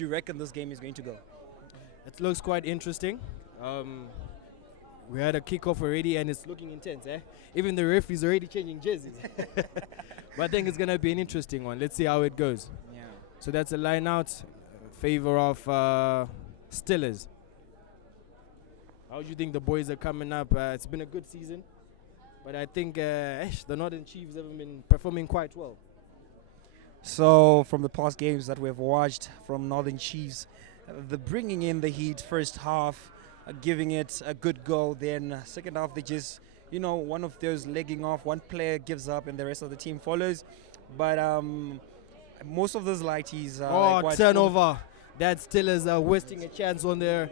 do you reckon this game is going to go? It looks quite interesting. We had a kickoff already and it's looking intense, eh? Even the ref is already changing jerseys. But I think it's going to be an interesting one. Let's see how it goes. Yeah. So that's a line out favor of Stillers. How do you think the boys are coming up? It's been a good season, but I think the Northern Chiefs have been performing quite well. So from the past games that we've watched from Northern Chiefs, the bringing in the heat first half, giving it a good go. Then second half, they just, one of those legging off. One player gives up and the rest of the team follows. But most of those lighties turnover. That Steelers are wasting a chance on their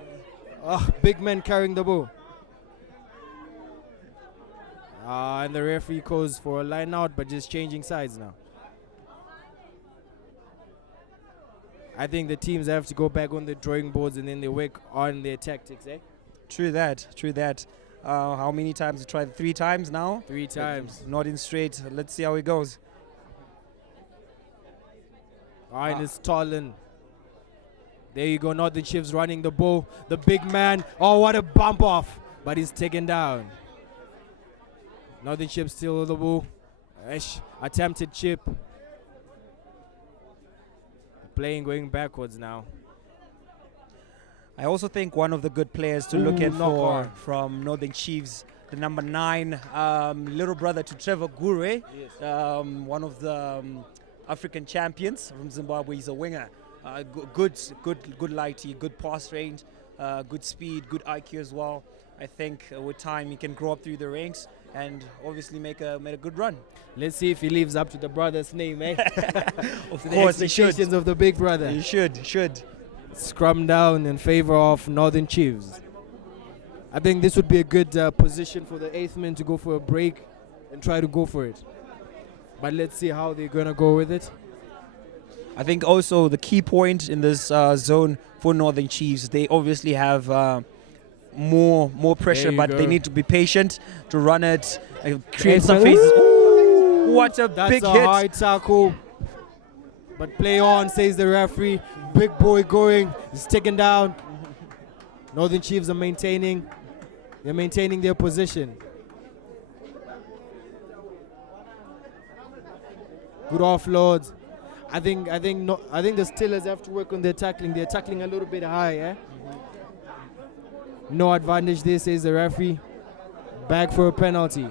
big men carrying the ball. And the referee calls for a line out, but just changing sides now. I think the teams have to go back on the drawing boards and then they work on their tactics, eh? True that. How many times? You tried 3 times now? 3 times. Not in straight. Let's see how it goes. And it's Tollen. There you go, Northern Chiefs running the ball. The big man. Oh, what a bump off. But he's taken down. Northern Chiefs still with the ball. Attempted chip. Playing going backwards now. I also think one of the good players to look at for from Northern Chiefs, the number 9, little brother to Trevor Gure, Yes. one of the African champions from Zimbabwe. He's a winger. Good lighty, good pass range, good speed, good IQ as well. I think with time he can grow up through the ranks and obviously make a good run. Let's see if he lives up to the brother's name, eh? Of to course, the he should. expectations of the big brother. He should. Scrum down in favor of Northern Chiefs. I think this would be a good position for the 8th man to go for a break and try to go for it. But let's see how they're going to go with it. I think also the key point in this zone for Northern Chiefs, they obviously have more pressure, but they need to be patient to run it, create some phases. Ooh, what a big hit. That's a high tackle. But play on, says the referee. Big boy going. He's taken down. Northern Chiefs are maintaining. They're maintaining their position. Good offloads. I think the Steelers have to work on their tackling. They're tackling a little bit high, eh? No advantage there, says the referee. Back for a penalty.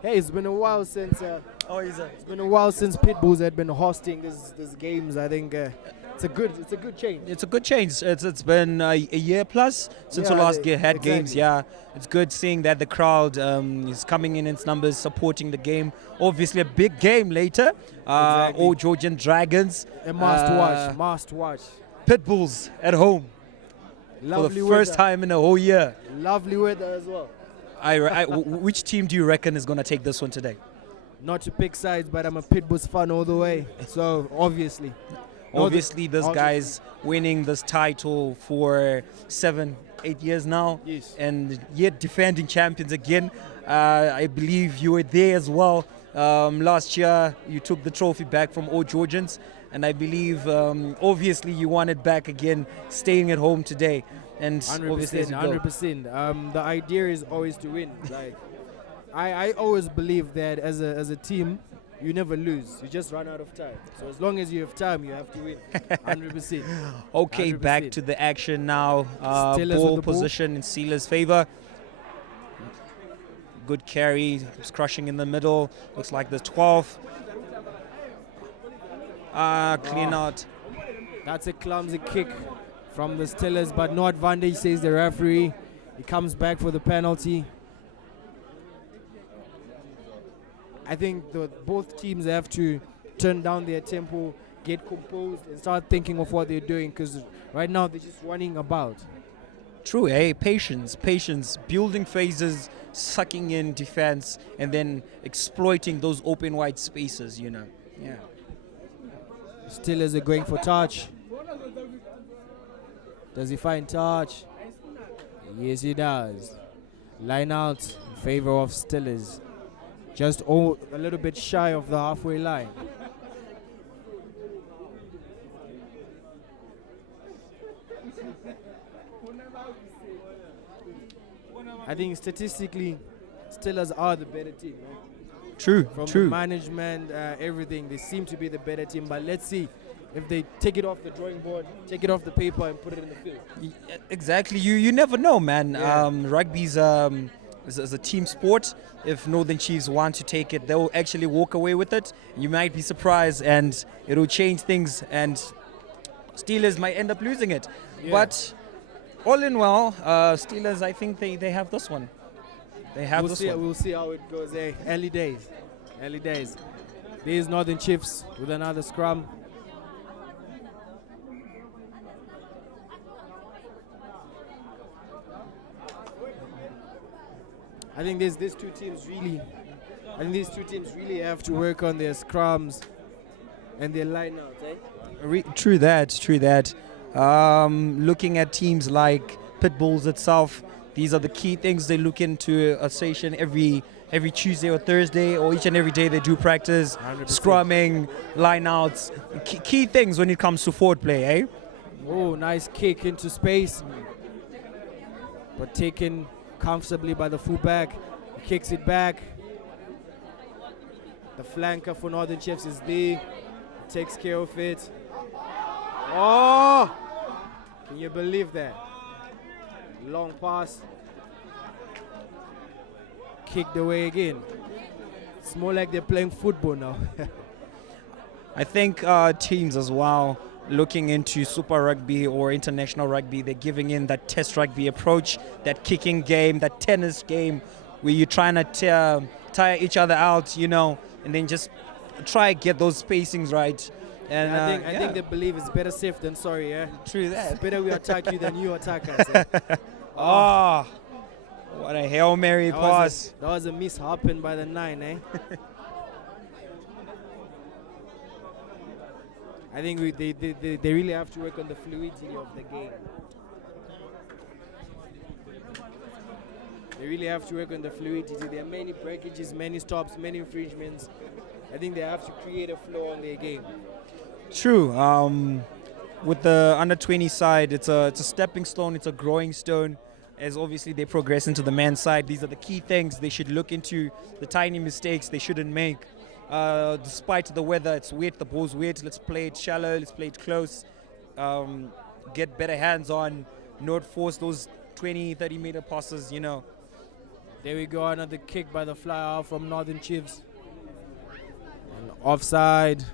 Hey, it's been a while since it's been a while since Pitbulls had been hosting these games. I think it's a good change. It's a good change. It's been a year plus since we last had games. Yeah, it's good seeing that the crowd is coming in its numbers, supporting the game. Obviously, a big game later. All Georgian Dragons. A must watch. Pitbulls at home. Lovely for the first time in a whole year. Lovely weather as well. Which team do you reckon is going to take this one today? Not to pick sides, but I'm a Pitbulls fan all the way. So obviously this guy's winning this title for 7-8 years now. Yes. And yet defending champions again. I believe you were there as well. Last year you took the trophy back from all Georgians, and I believe obviously you want it back again, staying at home today. And 100%. The idea is always to win. Like I always believe that as a team, you never lose. You just run out of time. So as long as you have time, you have to win. 100%. Okay, 100%. back to the action now. Ball position in Sealer's favor. Good carry. It's crushing in the middle. Looks like the 12th. Clean out. That's a clumsy kick from the Steelers, but no advantage, says the referee. He comes back for the penalty. I think both teams have to turn down their tempo, get composed, and start thinking of what they're doing, because right now they're just running about. True, patience, building phases, sucking in defense, and then exploiting those open wide spaces, Yeah. Steelers are going for touch. Does he find touch? Yes, he does. Line out in favor of Steelers. Just a little bit shy of the halfway line. I think statistically, Steelers are the better team. Right? True, From true. the management, everything, they seem to be the better team. But let's see if they take it off the drawing board, take it off the paper, and put it in the field. Exactly. You never know, man. Yeah. Rugby's is a team sport. If Northern Chiefs want to take it, they'll actually walk away with it. You might be surprised, and it'll change things. And Steelers might end up losing it. Yeah. But all in all, Steelers, I think they have this one. They have this one. We'll see how it goes. Hey, early days. Early days. These Northern Chiefs with another scrum. I think these two teams really have to work on their scrums and their lineouts, eh? True that. Looking at teams like Pitbulls itself, these are the key things they look into a session every Tuesday or Thursday, or each and every day they do practice, 100%. scrumming, lineouts, key things when it comes to forward play, eh? Oh, nice kick into space. But taken comfortably by the fullback. He kicks it back. The flanker for Northern Chiefs is there. Takes care of it. Oh! Can you believe that? Long pass. Kicked away again. It's more like they're playing football now. I think teams as well, looking into Super Rugby or International Rugby, they're giving in that Test Rugby approach, that kicking game, that tennis game, where you're trying to tire each other out, and then just try to get those spacings right. And I think they believe it's better safe than sorry, yeah? True that. It's better we attack you than you attack us. Yeah? Oh, what a Hail Mary pass. That was a mishappen by the 9, eh? I think they really have to work on the fluidity of the game. They really have to work on the fluidity. There are many breakages, many stops, many infringements. I think they have to create a flow on their game. True. With the under 20 side, it's a stepping stone, it's a growing stone. As obviously they progress into the men's side, these are the key things they should look into, the tiny mistakes they shouldn't make. Despite the weather, it's wet, the ball's wet, let's play it shallow, let's play it close, get better hands on, not force those 20, 30 meter passes, There we go, another kick by the fly out from Northern Chiefs. And offside.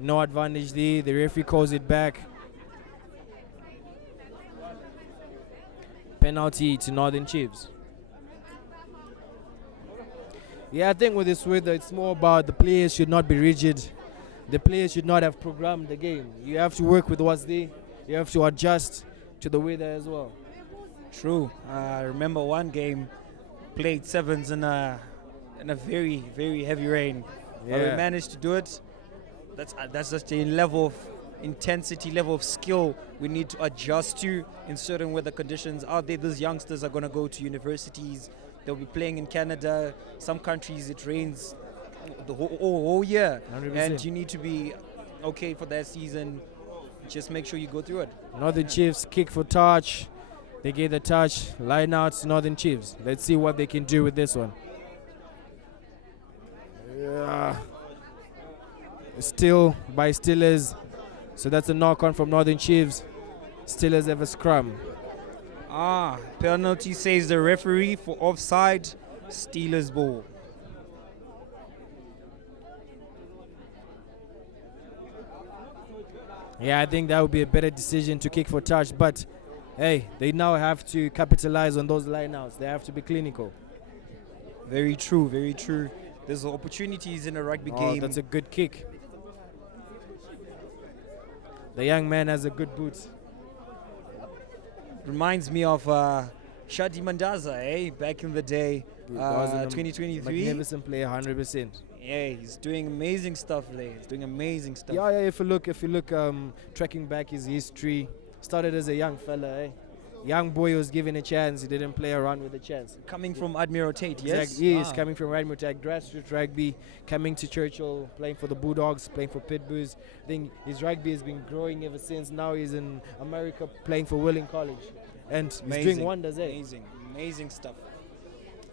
No advantage there. The referee calls it back. Penalty to Northern Chiefs. Yeah, I think with this weather, it's more about the players should not be rigid. The players should not have programmed the game. You have to work with what's there. You have to adjust to the weather as well. True. I remember one game, played sevens in a very, very heavy rain. Yeah. But we managed to do it. That's just a level of intensity, level of skill we need to adjust to in certain weather conditions. Out there, these youngsters are going to go to universities. They'll be playing in Canada. Some countries it rains the whole year. 100%. And you need to be okay for that season. Just make sure you go through it. Northern Chiefs kick for touch. They get the touch. Line out to Northern Chiefs. Let's see what they can do with this one. Yeah. Still by Steelers. So that's a knock on from Northern Chiefs. Steelers have a scrum. Penalty says the referee for offside. Steelers ball. Yeah, I think that would be a better decision to kick for touch. But, hey, they now have to capitalize on those lineouts. They have to be clinical. Very true, very true. There's opportunities in a rugby game. That's a good kick. The young man has a good boot. Reminds me of Shadi Mandaza, back in the day, 2023. Magnificent player, 100%. Yeah, he's doing amazing stuff there. He's doing amazing stuff. Yeah. If you look, tracking back his history, started as a young fella, Young boy was given a chance. He didn't play around with the chance. Coming from Admiral Tate, yes? Exactly. He is coming from Admiral Tate, grassroots rugby, coming to Churchill, playing for the Bulldogs, playing for Pitbulls. I think his rugby has been growing ever since. Now he's in America playing for Willing College. And he's doing wonders, eh? Amazing stuff.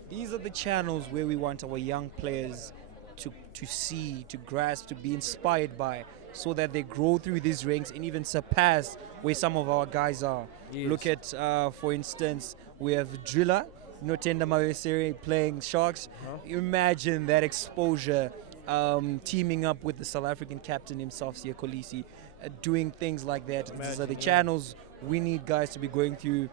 These are the channels where we want our young players to see, to grasp, to be inspired by, so that they grow through these ranks and even surpass where some of our guys are. Yes. Look at, for instance, we have Driller, Northen playing Sharks. Imagine that exposure, teaming up with the South African captain himself, Siya Kolisi, doing things like that. These are the channels we need guys to be going through.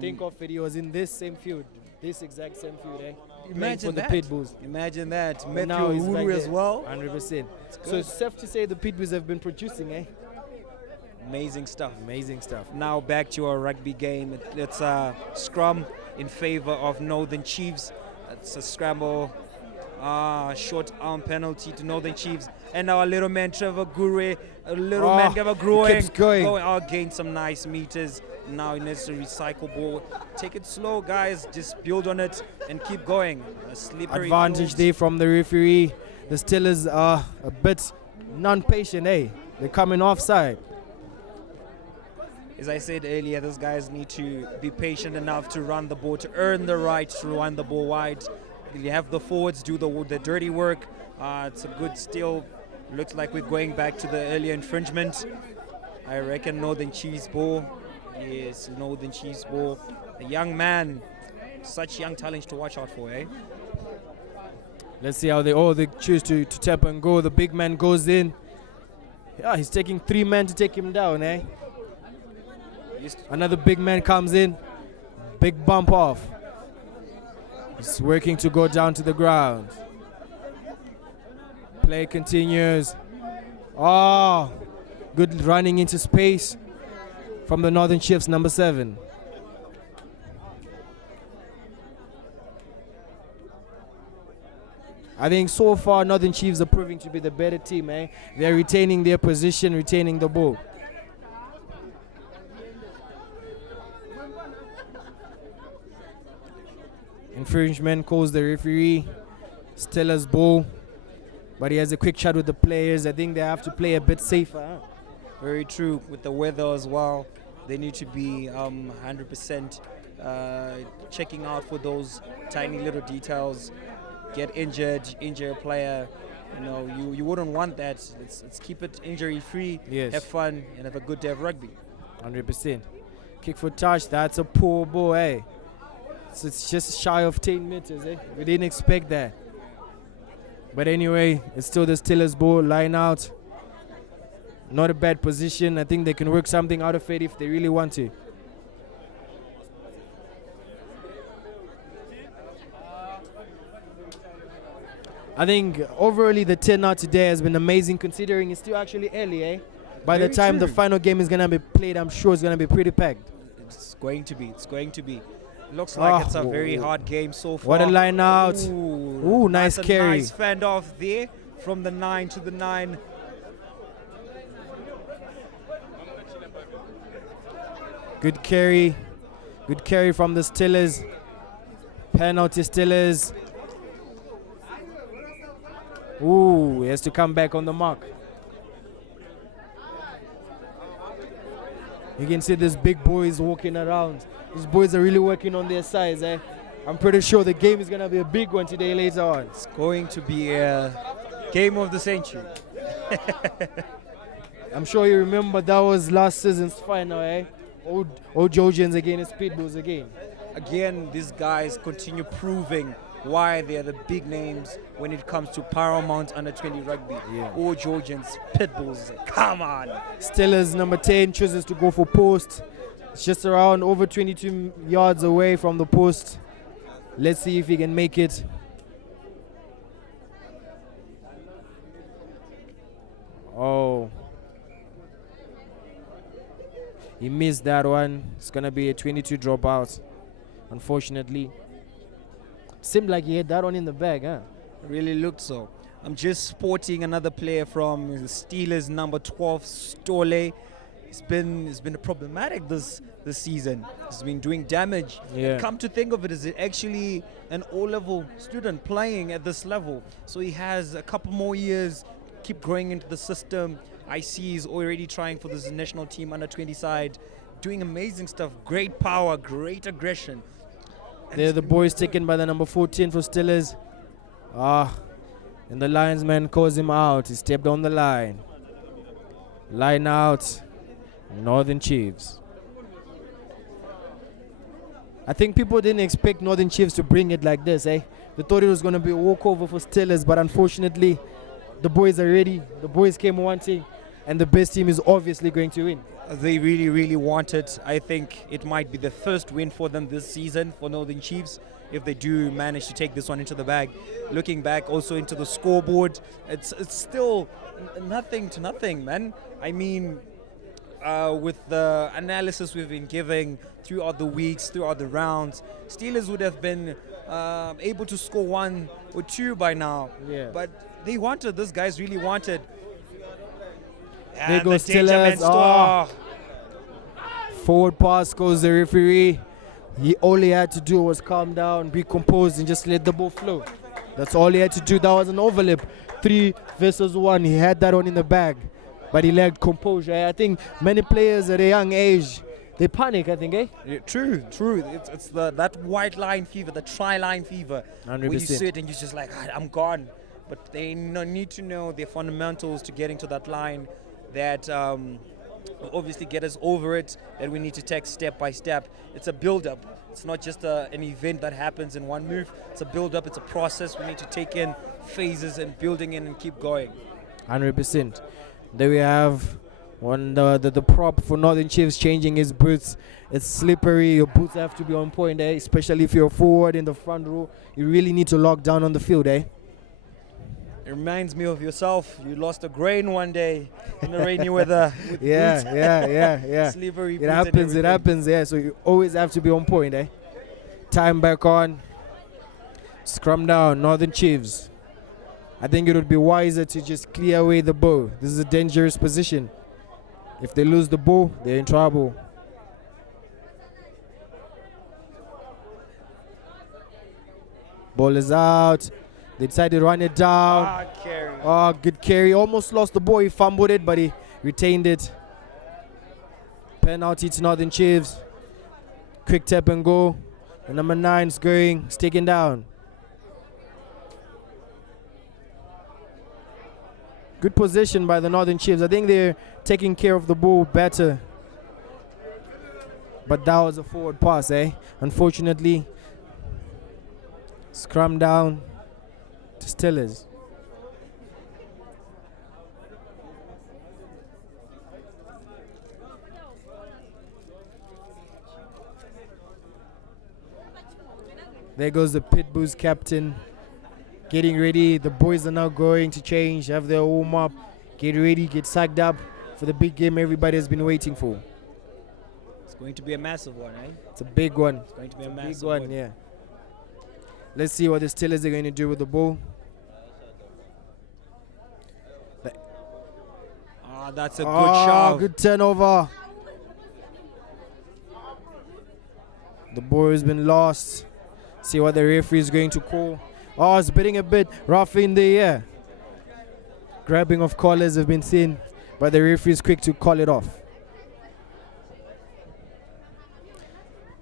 Think of it, he was in this same field, this exact same field, eh? Imagine for that. the Pitbulls. Imagine that. But now he's back Uhuru as there, well. 100%. So it's safe to say the Pitbulls have been producing, eh? Amazing stuff. Amazing stuff. Now back to our rugby game. It's a scrum in favor of Northern Chiefs. It's a scramble. Short arm penalty to Northern Chiefs. And our little man Trevor Gure, man Gava growing. Keeps going. Gain some nice meters. Now he needs to recycle ball. Take it slow, guys. Just build on it and keep going. A slippery Advantage field. there from the referee. The Steelers are a bit non-patient, eh? They're coming offside. As I said earlier, those guys need to be patient enough to run the ball, to earn the right to run the ball wide. You have the forwards do the dirty work. It's a good steal. Looks like we're going back to the earlier infringement. I reckon Northern Chiefs ball. Yes, Northern Chiefs ball. A young man, such young talent to watch out for, eh? Let's see how they choose to tap and go. The big man goes in. Yeah, he's taking 3 men to take him down, eh? Another big man comes in. Big bump off. He's working to go down to the ground. Play continues. Oh, good running into space from the Northern Chiefs, number 7. I think so far Northern Chiefs are proving to be the better team, eh? They're retaining their position, retaining the ball. Infringement calls the referee. Steelers ball. But he has a quick chat with the players. I think they have to play a bit safer. Huh? Very true. With the weather as well, they need to be 100% checking out for those tiny little details. Get injured, injure a player. You know, you wouldn't want that. Let's keep it injury free. Yes. Have fun and have a good day of rugby. 100%. Kick for touch. That's a poor ball, eh? So it's just shy of 10 meters, eh? We didn't expect that. But anyway, it's still the Steelers ball, line out. Not a bad position. I think they can work something out of it if they really want to. I think overall the turnout today has been amazing, considering it's still actually early, eh? By the time the final game is going to be played, I'm sure it's going to be pretty packed. It's going to be. It's going to be. Looks like it's a very hard game so far. What a line out. Ooh, nice carry. Nice fend off there from the 9 to the 9. Good carry. Good carry from the Steelers. Penalty Steelers. Ooh, he has to come back on the mark. You can see these big boys walking around. These boys are really working on their size, eh? I'm pretty sure the game is going to be a big one today later on. It's going to be a game of the century. I'm sure you remember that was last season's final, eh? Old Georgians against Pitbulls again. Again, these guys continue proving why they are the big names when it comes to Paramount Under-20 rugby. Yeah. All Georgians, Pitbulls, come on. Steelers number 10 chooses to go for post. It's just around over 22 yards away from the post. Let's see if he can make it. Oh. He missed that one. It's going to be a 22 dropout, unfortunately. Seemed like he had that one in the bag, huh? Really looked so. I'm just sporting another player from the Steelers, number 12, Stole. It's been problematic this season. He's been doing damage. Yeah. Come to think of it, is it actually an O-level student playing at this level? So he has a couple more years, keep growing into the system. I see he's already trying for this national team under 20 side, doing amazing stuff. Great power, great aggression. And They're the boys taken by the number 14 for Steelers. And the linesman calls him out. He stepped on the line. Line out. Northern Chiefs. I think people didn't expect Northern Chiefs to bring it like this, eh? They thought it was going to be a walkover for Steelers, but unfortunately, the boys are ready. The boys came wanting, and the best team is obviously going to win. They really, really want it. I think it might be the first win for them this season for Northern Chiefs if they do manage to take this one into the bag. Looking back also into the scoreboard, it's still nothing to nothing, man. I mean, with the analysis we've been giving throughout the weeks, throughout the rounds, Steelers would have been able to score 1 or 2 by now. Yeah. But they wanted, these guys really wanted. There And goes the danger man Steelers. store. Forward pass goes the referee. All he had to do was calm down, be composed, and just let the ball flow. That's all he had to do. That was an overlap. 3 versus 1. He had that one in the bag, but he lacked composure. I think many players at a young age, they panic, I think, eh? Yeah, true. It's that white line fever, the tri-line fever, 100%. where you sit and you're just like, I'm gone. But they need to know their fundamentals to getting to that line that will obviously get us over it, that we need to take step by step. It's a build-up. It's not just an event that happens in one move. It's a build-up. It's a process. We need to take in phases and building in and keep going. 100%. There we have the prop for Northern Chiefs changing his boots. It's slippery. Your boots have to be on point, eh? Especially if you're forward in the front row. You really need to lock down on the field, eh? It reminds me of yourself. You lost a grain one day in the rainy weather. With boots. Yeah. Slippery It boots and happens, everything. yeah. So you always have to be on point, eh? Time back on. Scrum down, Northern Chiefs. I think it would be wiser to just clear away the ball. This is a dangerous position. If they lose the ball, they're in trouble. Ball is out. They decided to run it down. Carry. Oh, good carry. Almost lost the ball. He fumbled it, but he retained it. Penalty to Northern Chiefs. Quick tap and go. The number 9 is going. It's taken down. Good position by the Northern Chiefs. I think they're taking care of the ball better. But that was a forward pass, eh? Unfortunately, scrum down to Steelers. There goes the Pitbulls captain. Getting ready. The boys are now going to change, have their warm up, get ready, get psyched up for the big game everybody has been waiting for. It's going to be a massive one, eh? It's a big one. It's going to be a Big massive one, yeah. Let's see what the Steelers are going to do with the ball. That's a good shove. Good turnover. The ball has been lost. See what the referee is going to call. Oh, it's bidding a bit rough in the air. Grabbing of collars have been seen, but the referee is quick to call it off.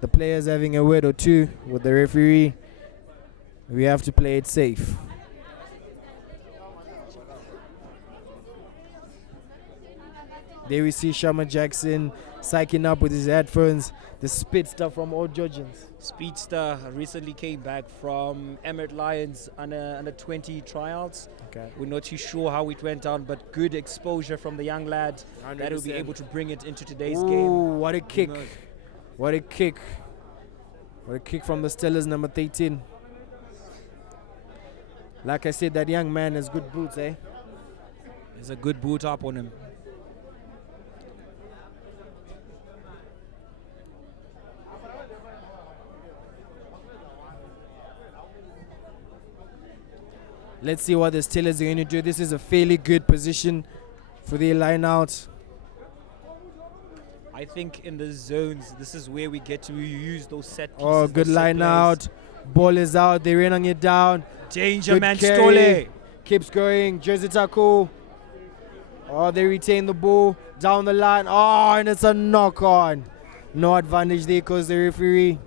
The players having a word or two with the referee. We have to play it safe. There we see Shama Jackson psyching up with his headphones. The speedster from Old Georgians. Speedster recently came back from Emirates Lions under 20 tryouts. Okay. We're not too sure how it went down, but good exposure from the young lad that will be 100%. able to bring it into today's Ooh, game. what a kick. knows? What a kick. What a kick from the Steelers, number 13. Like I said, that young man has good boots, eh? There's a good boot up on him. Let's see what the Steelers are going to do. This is a fairly good position for their line out. I think in the zones, this is where we get to use those set pieces. Oh, good those set line plays. out. Ball is out. They're running it down. Danger, Good man, carry. Stole. Keeps going. Jersey tackle. Oh, they retain the ball down the line. Oh, and it's a knock on. No advantage there because the referee.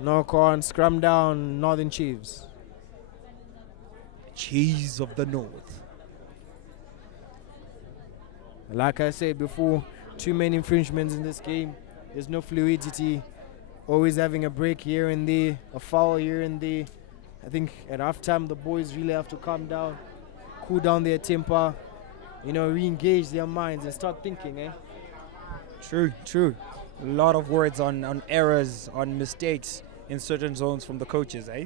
Knock on. Scrum down. Northern Chiefs. Cheese of the North. Like I said before, too many infringements in this game. There's no fluidity. Always having a break here and there, a foul here and there. I think at halftime the boys really have to calm down, cool down their temper, re-engage their minds and start thinking, eh? True. A lot of words on errors, on mistakes in certain zones from the coaches, eh?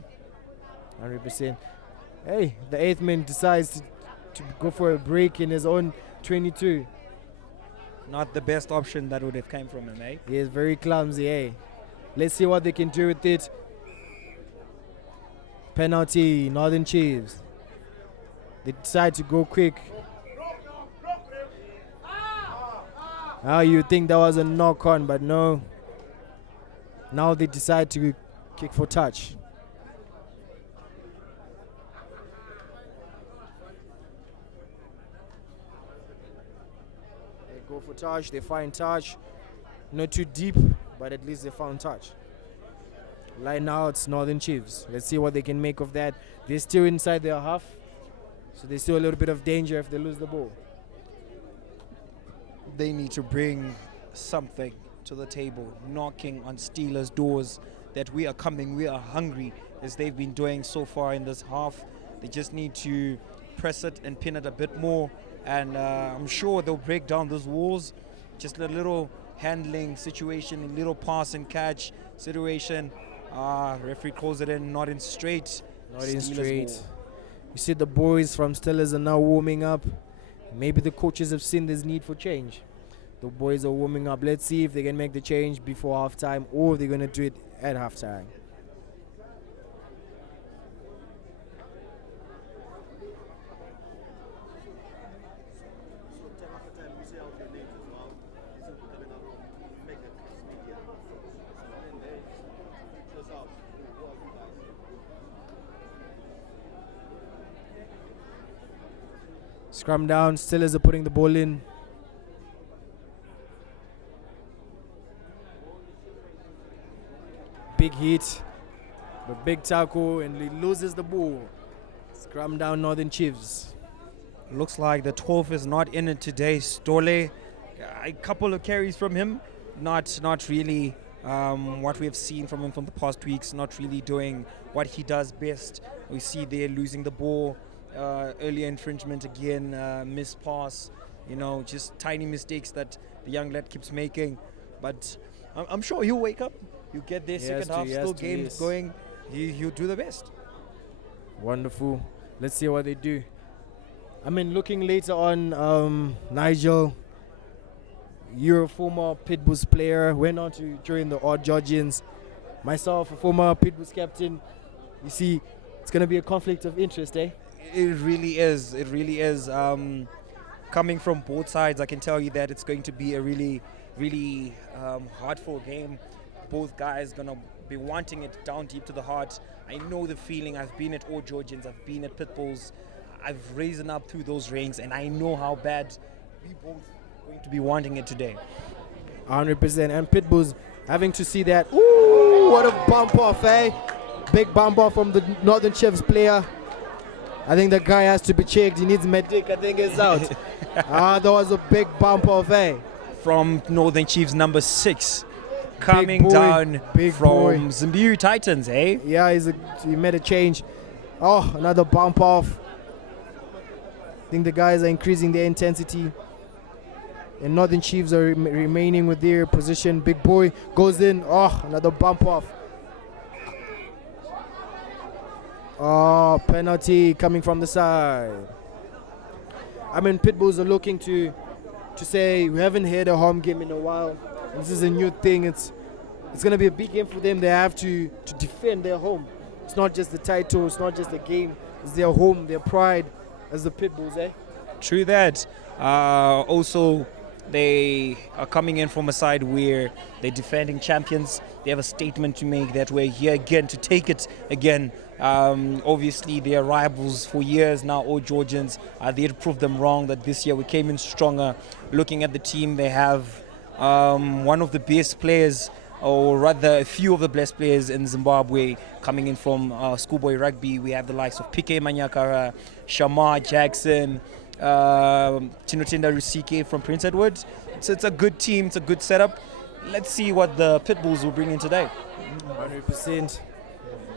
100%. Hey, the eighth man decides to go for a break in his own 22. Not the best option that would have come from him, eh? He is very clumsy, eh? Let's see what they can do with it. Penalty, Northern Chiefs. They decide to go quick. You think that was a knock on, but no. Now they decide to kick for touch. They go for touch, they find touch. Not too deep, but at least they found touch. Line out, it's Northern Chiefs. Let's see what they can make of that. They're still inside their half, so there's still a little bit of danger if they lose the ball. They need to bring something to the table, knocking on Steelers' doors that we are coming, we are hungry, as they've been doing so far in this half. They just need to press it and pin it a bit more, and I'm sure they'll break down those walls. Just a little handling situation, a little pass and catch situation. Referee calls it in, not in straight. Not in Steelers straight. ball. You see the boys from Steelers are now warming up. Maybe the coaches have seen this need for change. The boys are warming up. Let's see if they can make the change before halftime or if they're going to do it at halftime. Scrum down, Steelers are putting the ball in. Big hit, but big tackle, and he loses the ball. Scrum down, Northern Chiefs. Looks like the 12th is not in it today. Stole, a couple of carries from him. Not really what we have seen from him from the past weeks. Not really doing what he does best. We see there losing the ball. Earlier infringement again, missed pass, just tiny mistakes that the young lad keeps making. But I'm sure he'll wake up. He'll get there second half, still games going. He'll do the best. Wonderful. Let's see what they do. Looking later on, Nigel, you're a former Pitbulls player, went on to join the Odd Georgians. Myself, a former Pitbulls captain. You see, it's going to be a conflict of interest, eh? It really is. Coming from both sides, I can tell you that it's going to be a really hard-fought game. Both guys going to be wanting it down deep to the heart. I know the feeling. I've been at All Georgians. I've been at Pitbulls. I've risen up through those ranks, and I know how bad we both going to be wanting it today. 100%. And Pitbulls having to see that. Ooh, what a bump off, eh? Big bump off from the Northern Chiefs player. I think the guy has to be checked. He needs medic. I think it's out. That was a big bump off, eh? From Northern Chiefs number 6. Coming boy, down big from boy. Zambezi Titans, eh? Yeah, he made a change. Oh, another bump off. I think the guys are increasing their intensity. And Northern Chiefs are remaining with their position. Big boy goes in. Oh, another bump off. Oh, penalty coming from the side. Pitbulls are looking to say we haven't had a home game in a while. This is a new thing. It's going to be a big game for them. They have to defend their home. It's not just the title. It's not just the game. It's their home, their pride as the Pitbulls, eh? True that. Also, They are coming in from a side where they're defending champions. They have a statement to make that we're here again to take it again. Obviously, they are rivals for years now, all Georgians. They had proved them wrong that this year we came in stronger. Looking at the team, they have one of the best players, or rather a few of the best players in Zimbabwe coming in from schoolboy rugby. We have the likes of Pike Manyakara, Shamar Jackson, Tinotenda Rusike from Prince Edward. It's a good team, it's a good setup. Let's see what the Pitbulls will bring in today. 100%.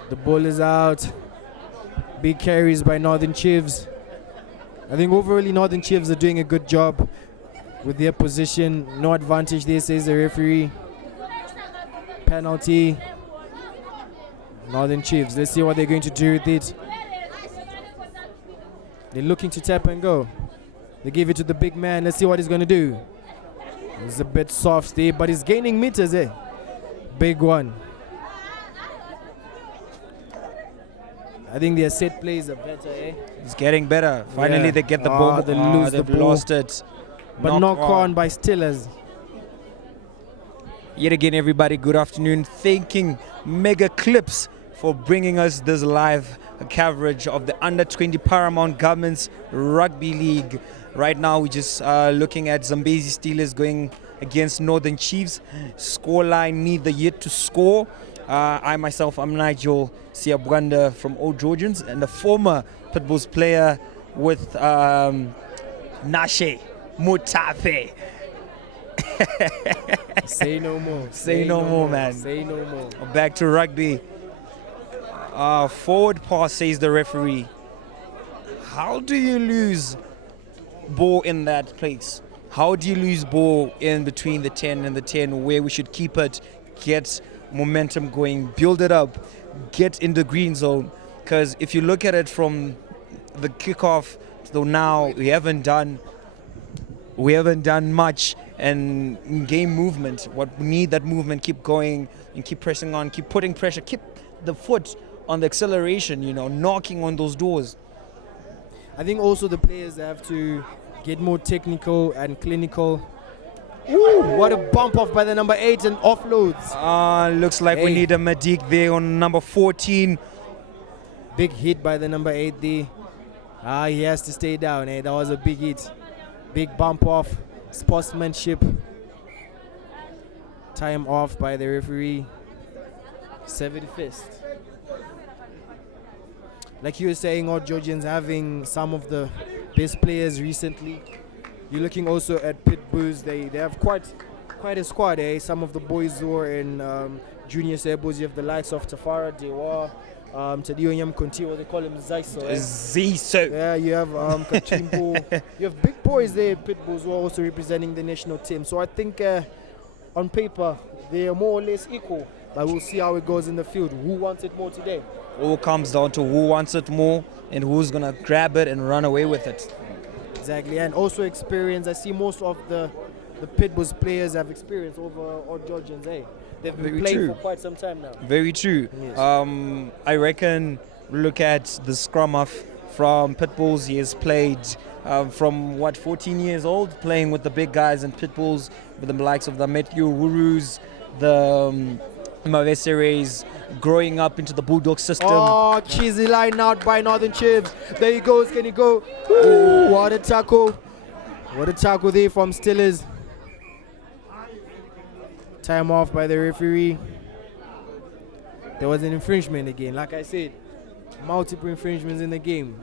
The ball is out. Big carries by Northern Chiefs. I think overall Northern Chiefs are doing a good job with their position. No advantage there, says the referee. Penalty. Northern Chiefs. Let's see what they're going to do with it. They're looking to tap and go. They give it to the big man. Let's see what he's going to do. He's a bit soft there, but he's gaining meters, eh? Big one. I think their set plays are better, eh? It's getting better. Finally, Yeah. they get the ball. They lose the they've ball. lost it. But knock on by Stillers. Yet again, everybody, good afternoon. Thanking Mega Clips for bringing us this live coverage of the Under-20 Paramount Government's Rugby League. Right now, we're just looking at Zambezi Steelers going against Northern Chiefs. Scoreline neither yet to score. I myself, I'm Nigel Siabwanda from Old Georgians and a former Pitbulls player with Nashe Mutafe. Say no more. Say no more, man. Say no more. Back to rugby. Forward pass, says the referee. How do you lose ball in that place? How do you lose ball in between the 10 and the 10 where we should keep it, get momentum going, build it up, get in the green zone? Because if you look at it from the kickoff to now, we haven't done much. And in game movement, what we need, that movement, keep going and keep pressing on, keep putting pressure, keep the foot on the acceleration, knocking on those doors. I think also the players have to get more technical and clinical. Ooh, what a bump off by the number 8 and offloads. Looks like we need a Madik there on number 14. Big hit by the number 8 there. He has to stay down. That was a big hit. Big bump off. Sportsmanship. Time off by the referee. 71st. Like you were saying, all Georgians having some of the best players recently. You're looking also at Pitbulls. They have quite a squad, eh? Some of the boys who are in junior sebos. You have the likes of Tafara Dewa, Tadio Nyam Conti, what they call him, Zaiso. Zaiso. Yeah, you have Kachimbo. You have big boys there, Pitbulls, who are also representing the national team. So I think on paper, they are more or less equal. But we'll see how it goes in the field. Who wants it more today? All comes down to who wants it more and who's going to grab it and run away with it. Exactly, and also experience. I see most of the Pitbulls players have experience over all Georgians, eh? They've been playing for quite some time now. Very true. Yes. I reckon, look at the scrum half from Pitbulls. He has played from 14 years old, playing with the big guys in Pitbulls, with the likes of the Matthew Wurus, the Maveseres, growing up into the Bulldog system. Oh, cheesy line out by Northern Chiefs. There he goes. Can he go? Ooh, what a tackle. What a tackle there from Stillers. Time off by the referee. There was an infringement again. Like I said, multiple infringements in the game.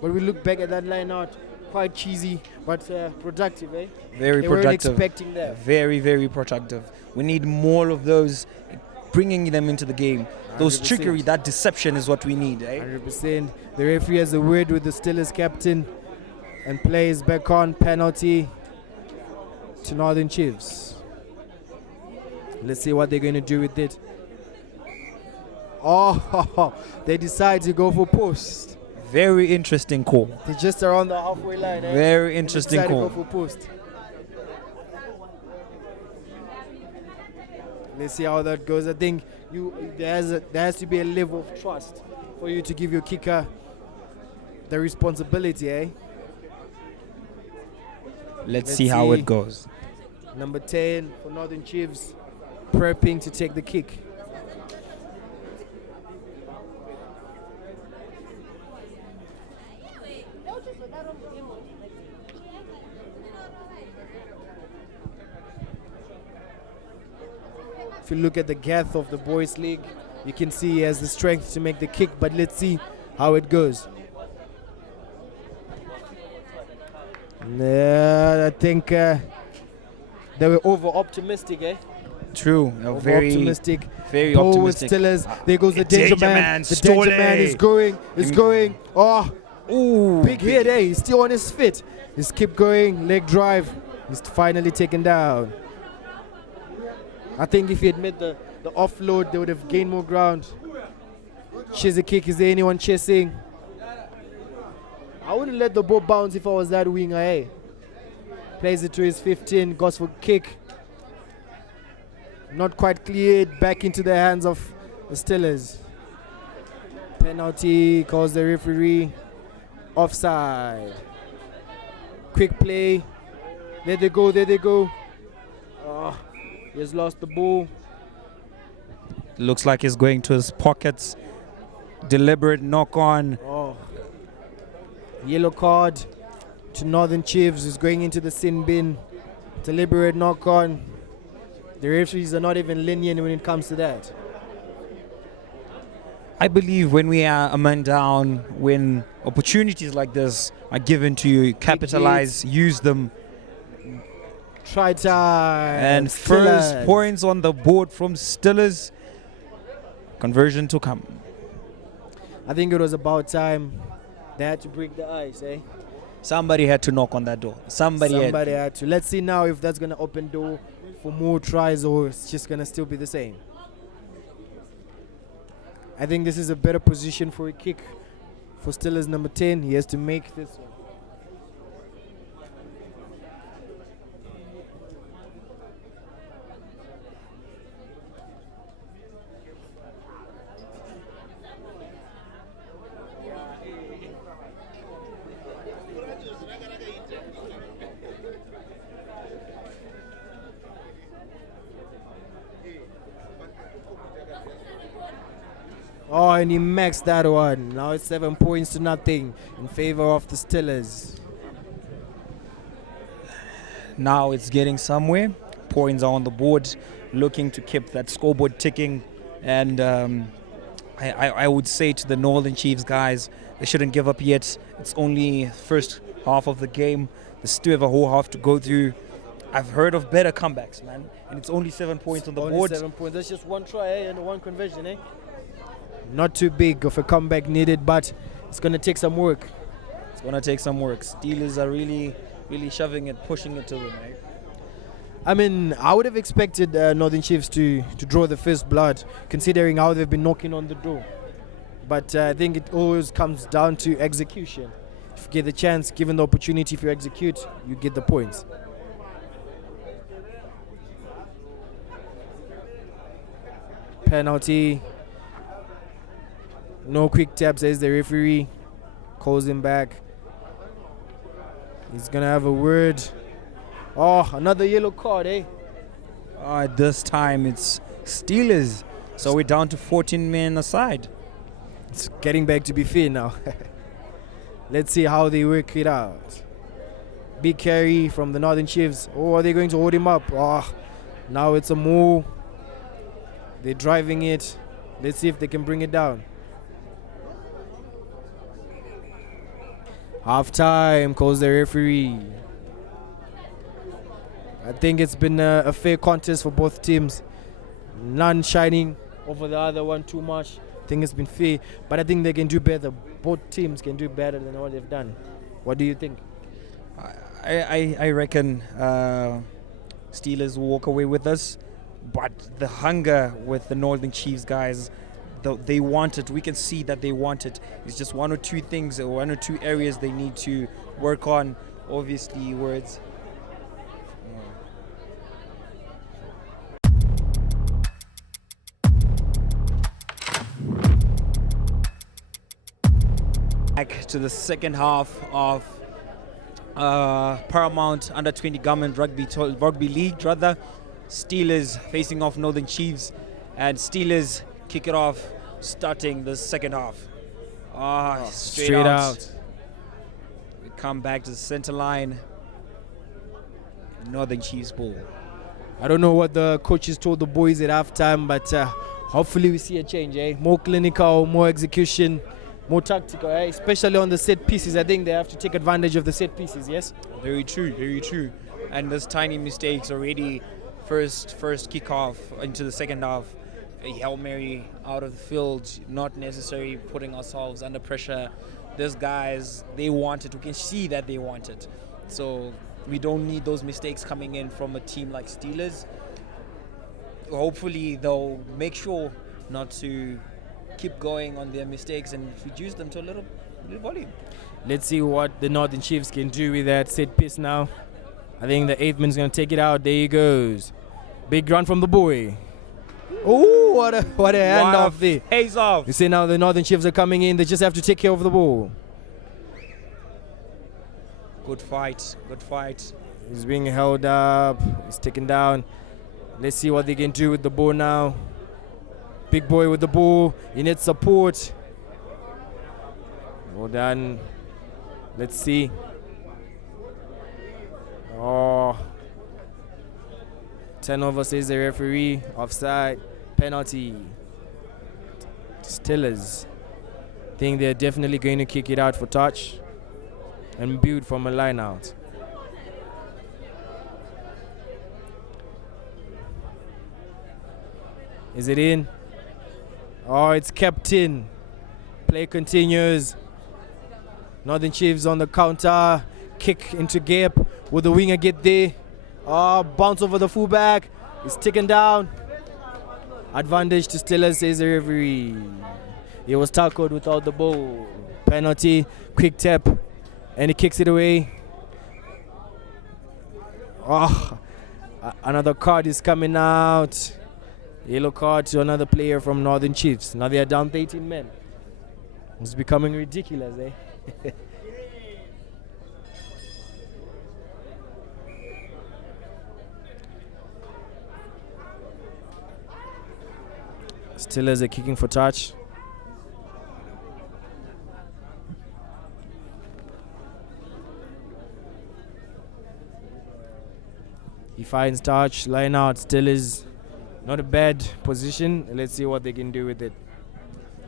But we look back at that line out, quite cheesy, but productive, eh? Very they productive. weren't expecting that. Very, very productive. We need more of those, bringing them into the game. Those 100%. trickery, that deception is what we need, eh? 100%. The referee has a word with the Steelers captain and plays back on penalty to Northern Chiefs. Let's see what they're going to do with it. Oh, they decide to go for post. Very interesting call. They're just around the halfway line. Eh? Very interesting They decide call. to go for post. Let's see how that goes. I think there has to be a level of trust for you to give your kicker the responsibility, eh? Let's see how it goes. Number 10 for Northern Chiefs, prepping to take the kick. If you look at the girth of the boys league, you can see he has the strength to make the kick, but let's see how it goes. I think they were over-optimistic, eh? True. Very optimistic. Very Ball optimistic. with Stillers. There goes the danger man. The danger man is going. Is going. Oh, ooh, big hit, eh? He's still on his feet. He's keep going. Leg drive. He's finally taken down. I think if he had made the offload, they would have gained more ground. Chase a kick. Is there anyone chasing? I wouldn't let the ball bounce if I was that winger, eh? Plays it to his 15. Goes for kick. Not quite cleared. Back into the hands of the Steelers. Penalty calls the referee. Offside. Quick play. There they go. There they go. Oh, he has lost the ball. Looks like he's going to his pockets. Deliberate knock on. Oh. Yellow card to Northern Chiefs, is going into the sin bin. Deliberate knock on. The referees are not even lenient when it comes to that. I believe when we are a man down, when opportunities like this are given to you, capitalize, use them. Try time. And first points on the board from Stillers. Conversion to come. I think it was about time they had to break the ice, eh? Somebody had to knock on that door. Somebody had to. Let's see now if that's going to open door for more tries or it's just going to still be the same. I think this is a better position for a kick for Steelers number 10. He has to make this one. Oh, and he maxed that one. Now it's 7 points to nothing in favor of the Steelers. Now it's getting somewhere. Points are on the board, looking to keep that scoreboard ticking. And I would say to the Northern Chiefs guys, they shouldn't give up yet. It's only first half of the game. They still have a whole half to go through. I've heard of better comebacks, man. And it's only 7 points on the board. 7 points. That's just one try, eh, and one conversion, eh? Not too big of a comeback needed, but it's going to take some work. It's going to take some work. Steelers are really shoving it, pushing it to them, eh? I mean, I would have expected Northern Chiefs to draw the first blood, considering how they've been knocking on the door. But I think it always comes down to execution. If you get the chance, given the opportunity, if you execute, you get the points. Penalty. No quick tap, says the referee. Calls him back. He's going to have a word. Oh, another yellow card, eh? This time it's Steelers. So we're down to 14 men aside. It's getting back to be fair now. Let's see how they work it out. Big carry from the Northern Chiefs. Oh, are they going to hold him up? Oh, now it's a move. They're driving it. Let's see if they can bring it down. Half time, calls the referee. I think it's been a fair contest for both teams. None shining over the other one too much. I think it's been fair, but I think they can do better. Both teams can do better than what they've done. What do you think? I reckon Steelers will walk away with us, but the hunger with the Northern Chiefs guys, they want it. We can see that they want it. It's just one or two things, or one or two areas they need to work on. Obviously, words. Back to the second half of Paramount Under 20 Government Rugby League rather. Steelers facing off Northern Chiefs, and Steelers kick it off starting the second half. Straight out. We come back to the center line. Northern Chiefs ball. I don't know what the coaches told the boys at halftime, but hopefully we see a change, eh? More clinical, more execution, more tactical, eh? Especially on the set pieces. I think they have to take advantage of the set pieces, yes? Very true, very true. And those tiny mistakes already, first kickoff into the second half, a Hail Mary out of the field, not necessarily putting ourselves under pressure. Those guys, they want it. We can see that they want it. So we don't need those mistakes coming in from a team like Steelers. Hopefully they'll make sure not to keep going on their mistakes and reduce them to a little volume. Let's see what the Northern Chiefs can do with that set piece now. I think the 8th man's going to take it out. There he goes. Big run from the boy. Oh, what a handoff there. Pays off. You see now the Northern Chiefs are coming in. They just have to take care of the ball. Good fight. He's being held up. He's taken down. Let's see what they can do with the ball now. Big boy with the ball. He needs support. Well done. Let's see. Oh. Turnover, says the referee. Offside. Penalty. Steelers. Think they're definitely going to kick it out for touch and build from a line out. Is it in? Oh, it's kept in. Play continues. Northern Chiefs on the counter. Kick into gap. Will the winger get there? Oh, bounce over the fullback. It's taken down. Advantage to Steelers, says the referee. He was tackled without the ball. Penalty. Quick tap. And he kicks it away. Oh, another card is coming out. Yellow card to another player from Northern Chiefs. Now they are down 18 men. It's becoming ridiculous, eh? Steelers are kicking for touch. He finds touch, line out. Steelers, not a bad position. Let's see what they can do with it.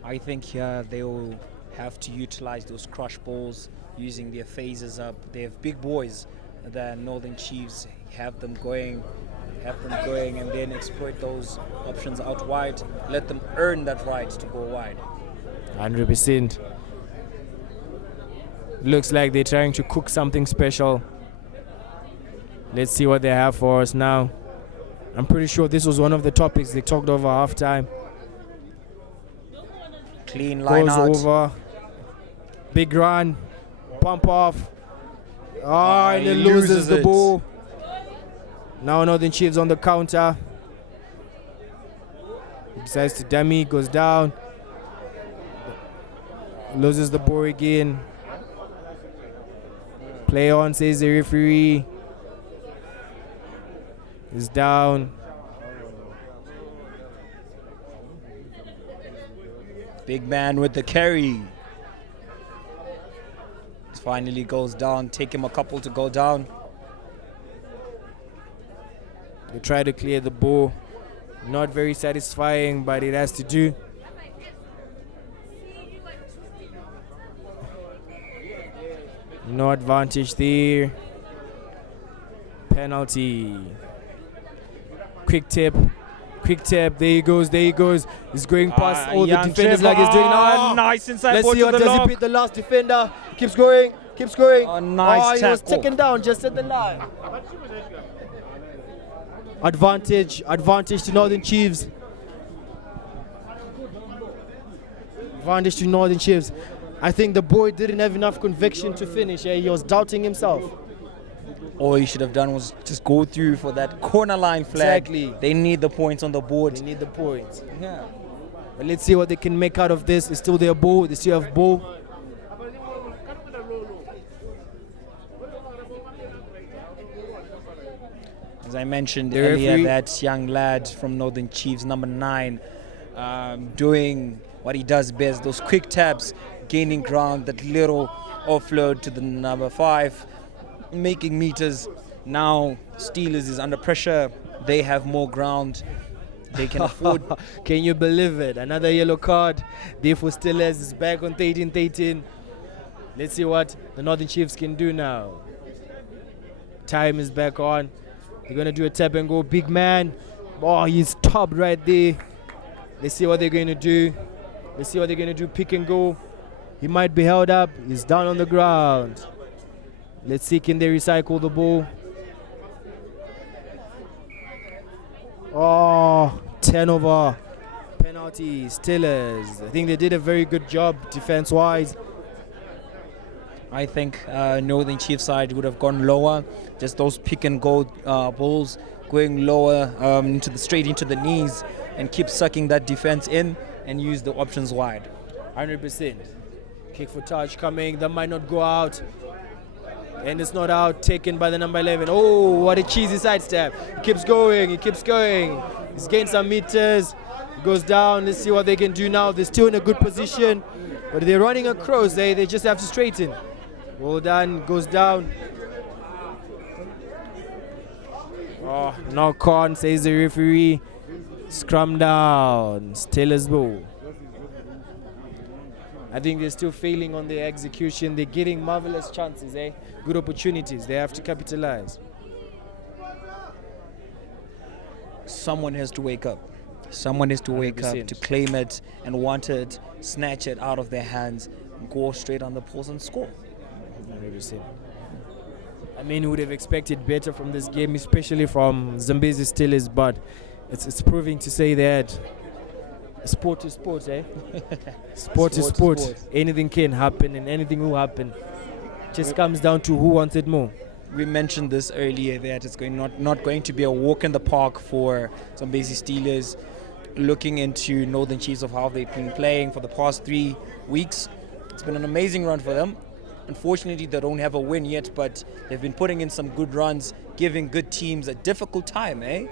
I think here they'll have to utilize those crush balls, using their phases up. They have big boys, the Northern Chiefs. Have them going, and then exploit those options out wide. Let them earn that right to go wide. 100%. Looks like they're trying to cook something special. Let's see what they have for us now. I'm pretty sure this was one of the topics they talked over halftime. Clean line out. Goes over. Big run. Pump off. And he loses the ball. Now Northern Chiefs on the counter. He decides to dummy, goes down. Loses the ball again. Play on, says the referee. Is down. Big man with the carry. Finally goes down. Take him a couple to go down. They try to clear the ball. Not very satisfying, but it has to do. No advantage there. Penalty. Quick tap. There he goes. He's going past all the defenders like he's doing now. Nice inside Let's ball see to what the does lock. he beat the last defender. Keeps going. Nice he was tackle. taken down just at the line. Advantage to Northern Chiefs. I think the boy didn't have enough conviction to finish. He was doubting himself. All he should have done was just go through for that corner line flag. Exactly. They need the points on the board. Yeah. But let's see what they can make out of this. It's still their ball. They still have ball. As I mentioned The earlier, referee- that young lad from Northern Chiefs, number 9, doing what he does best, those quick taps, gaining ground, that little offload to the number 5, making meters. Now Steelers is under pressure. They have more ground. They can afford. Can you believe it? Another yellow card. Therefore, Steelers is back on 13-13. Let's see what the Northern Chiefs can do now. Time is back on. They're going to do a tap and go. Big man. Oh, he's topped right there. Let's see what they're going to do. Let's see what they're going to do. Pick and go. He might be held up. He's down on the ground. Let's see, can they recycle the ball? Oh, turnover. Penalty. Steelers. I think they did a very good job defense-wise. I think Northern Chiefs side would have gone lower. Just those pick and go balls going lower straight into the knees, and keep sucking that defense in and use the options wide. 100%. Kick for touch coming. That might not go out. And it's not out. Taken by the number 11. Oh, what a cheesy sidestep. He keeps going. He keeps going. He's gained some meters. He goes down. Let's see what they can do now. They're still in a good position. But they're running across. They just have to straighten. Well done. Goes down. Oh, knock on, says the referee. Scrum down. Steelers ball. I think they're still failing on their execution. They're getting marvelous chances, good opportunities. They have to capitalize. Someone has to wake up. Someone has to wake up 100%. to claim it and want it, snatch it out of their hands, and go straight on the post and score. 100%. I mean, we would have expected better from this game, especially from Zambezi Steelers, but it's proving to say that sport is sport, Sport is sport. Anything can happen and anything will happen. Just comes down to who wants it more. We mentioned this earlier that it's not going to be a walk in the park for Zambezi Steelers. Looking into Northern Chiefs of how they've been playing for the past 3 weeks, it's been an amazing run for them. Unfortunately, they don't have a win yet, but they've been putting in some good runs, giving good teams a difficult time, Yeah.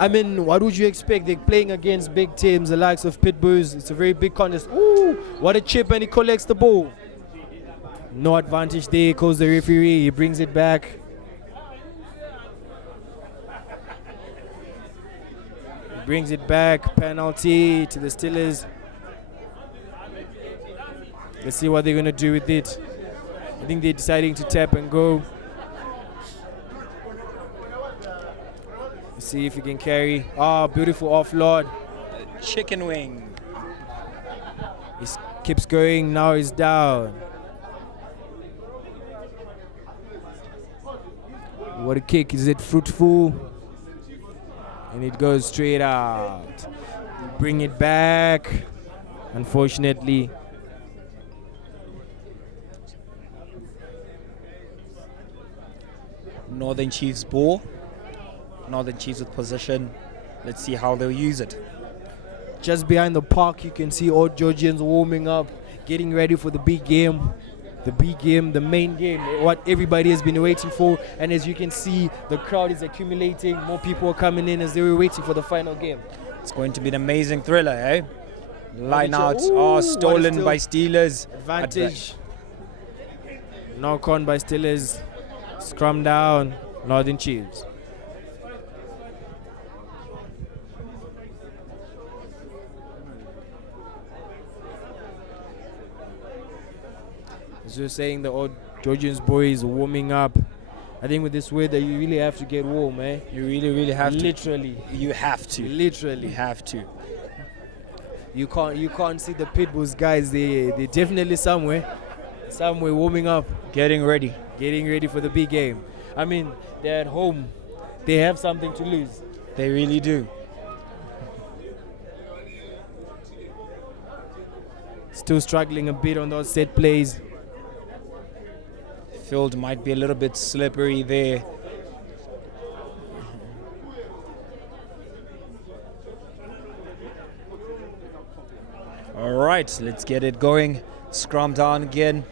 I mean, what would you expect? They're playing against big teams, the likes of Pitbulls. It's a very big contest. Ooh, what a chip, and he collects the ball. No advantage there, calls the referee. He brings it back. He brings it back. Penalty to the Steelers. Let's see what they're going to do with it. I think they're deciding to tap and go. Let's see if he can carry. Oh, beautiful offload. Chicken wing. He keeps going. Now he's down. What a kick. Is it fruitful? And it goes straight out. Bring it back. Unfortunately. Northern Chiefs ball. Northern Chiefs with possession. Let's see how they'll use it. Just behind the park, you can see all Georgians warming up, getting ready for the big game. The big game, the main game, what everybody has been waiting for. And as you can see, the crowd is accumulating. More people are coming in as they were waiting for the final game. It's going to be an amazing thriller, Line out. Ooh, Stolen by Steelers. Advantage. Knock on by Steelers. Scrum down. Northern Chiefs. As you're saying, the old Georgians boys warming up. I think with this weather, you really have to get warm, You really, really have to. Literally. You have to. Literally. You have to. You can't see the Pitbulls guys. They're definitely somewhere warming up, Getting ready. getting ready for the big game. I mean, they're at home. They have something to lose. They really do. Still struggling a bit on those set plays. Field might be a little bit slippery there. All right, let's get it going. Scrum down again.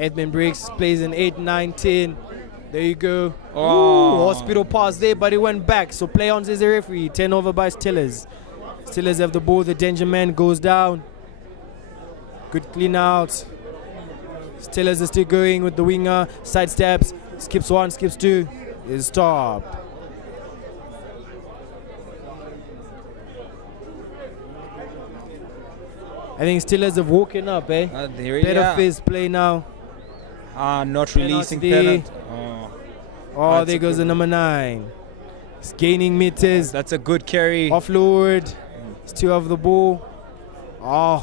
Edmund breaks, plays in 8, 9, 10. There you go. Oh. Ooh, hospital pass there, but it went back. So play on says the referee. 10 over by Stillers. Stillers have the ball. The danger man goes down. Good clean out. Stillers is still going with the winger. Side steps. Skips one, skips two. Is stopped. I think Stillers have woken up, eh? Better phase play now. Not releasing Penalty. penalty. Oh, That's there a goes the good number 9. He's gaining meters. That's a good carry. Offload. Still have the ball. Oh,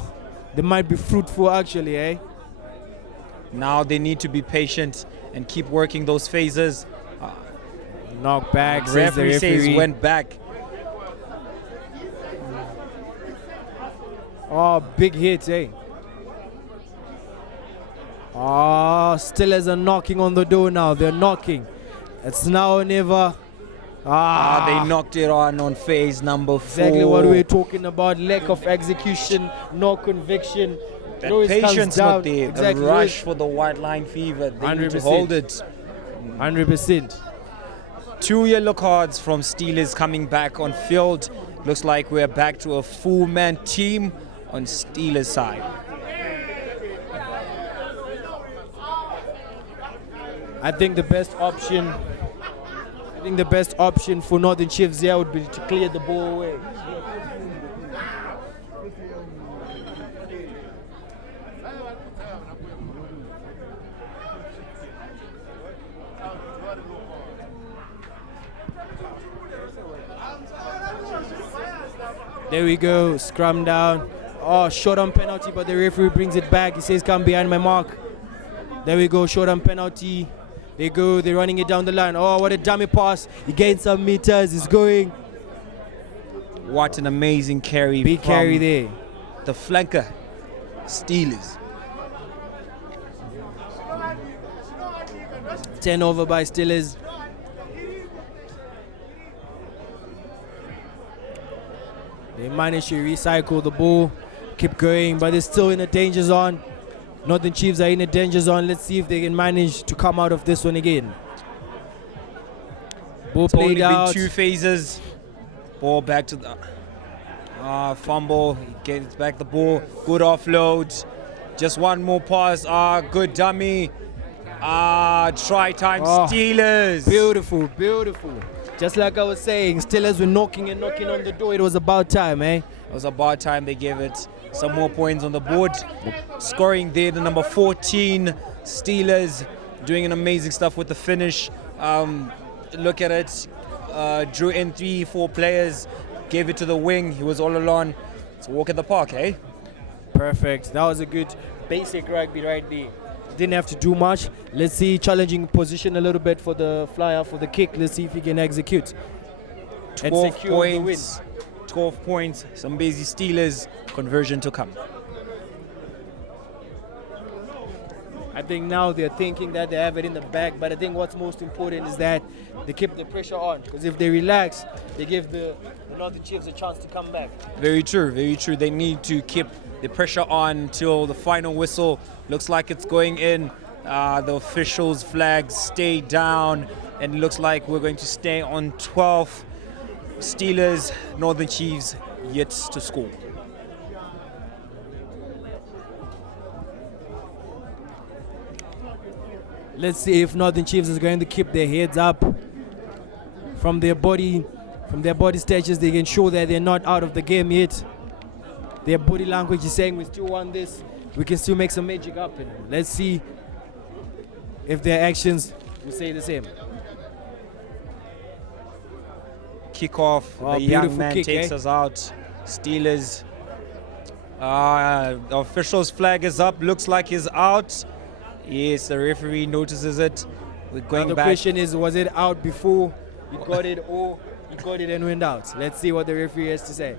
they might be fruitful actually, eh? Now they need to be patient and keep working those phases. Knock back, says the Referee referee. says went back. Oh, big hit, eh? Oh, Stillers are knocking on the door now. They're knocking. It's now or never. They knocked it on phase number 4. Exactly what we're talking about. Lack of execution, no conviction. That Lewis comes patience down. not there. Exactly. The rush for the white line fever. They need to 100%. hold it. 100%. 2 yellow cards from Steelers coming back on field. Looks like we're back to a full-man team on Steelers' side. I think the best option for Northern Chiefs here would be to clear the ball away. There we go, scrum down. Oh, short on penalty, but the referee brings it back. He says, come behind my mark. There we go, short on penalty. They go, they're running it down the line. Oh, what a dummy pass. He gained some meters, he's going. What an amazing carry. Big from carry there. the flanker, Steelers. 10 over by Steelers. They managed to recycle the ball, keep going, but they're still in a danger zone. Northern Chiefs are in a danger zone. Let's see if they can manage to come out of this one again. Ball It's only played out. been 2 phases. Ball back to the fumble. He gets back the ball. Good offload. Just one more pass. Good dummy. Try time Steelers. Beautiful, beautiful. Just like I was saying, Steelers were knocking and knocking on the door. It was about time, eh? It was about time they gave it some more points on the board. Scoring there, the number 14 Steelers doing an amazing stuff with the finish. Look at it. Drew in 3-4 players, gave it to the wing. He was all alone. It's a walk in the park, eh? Perfect. That was a good basic rugby right there. Didn't have to do much. Let's see, challenging position a little bit for the flyer, for the kick. Let's see if he can execute. 12 points. 12 points. Zambezi Steelers, conversion to come. I think now they're thinking that they have it in the bag, but I think what's most important is that they keep the pressure on. Because if they relax, they give the Northern Chiefs a chance to come back. Very true, very true. They need to keep the pressure on until the final whistle. Looks like it's going in. The officials' flags stay down, and it looks like we're going to stay on 12. Steelers, Northern Chiefs yet to score. Let's see if Northern Chiefs is going to keep their heads up from their body stages. They can show that they're not out of the game yet. Their body language is saying we still want this. We can still make some magic happen. Let's see if their actions will say the same. Kickoff. The young man takes us out. Steelers. The official's flag is up. Looks like he's out. Yes, the referee notices it. We're going now the back. question is, was it out before you got it, or you got it and went out? Let's see what the referee has to say.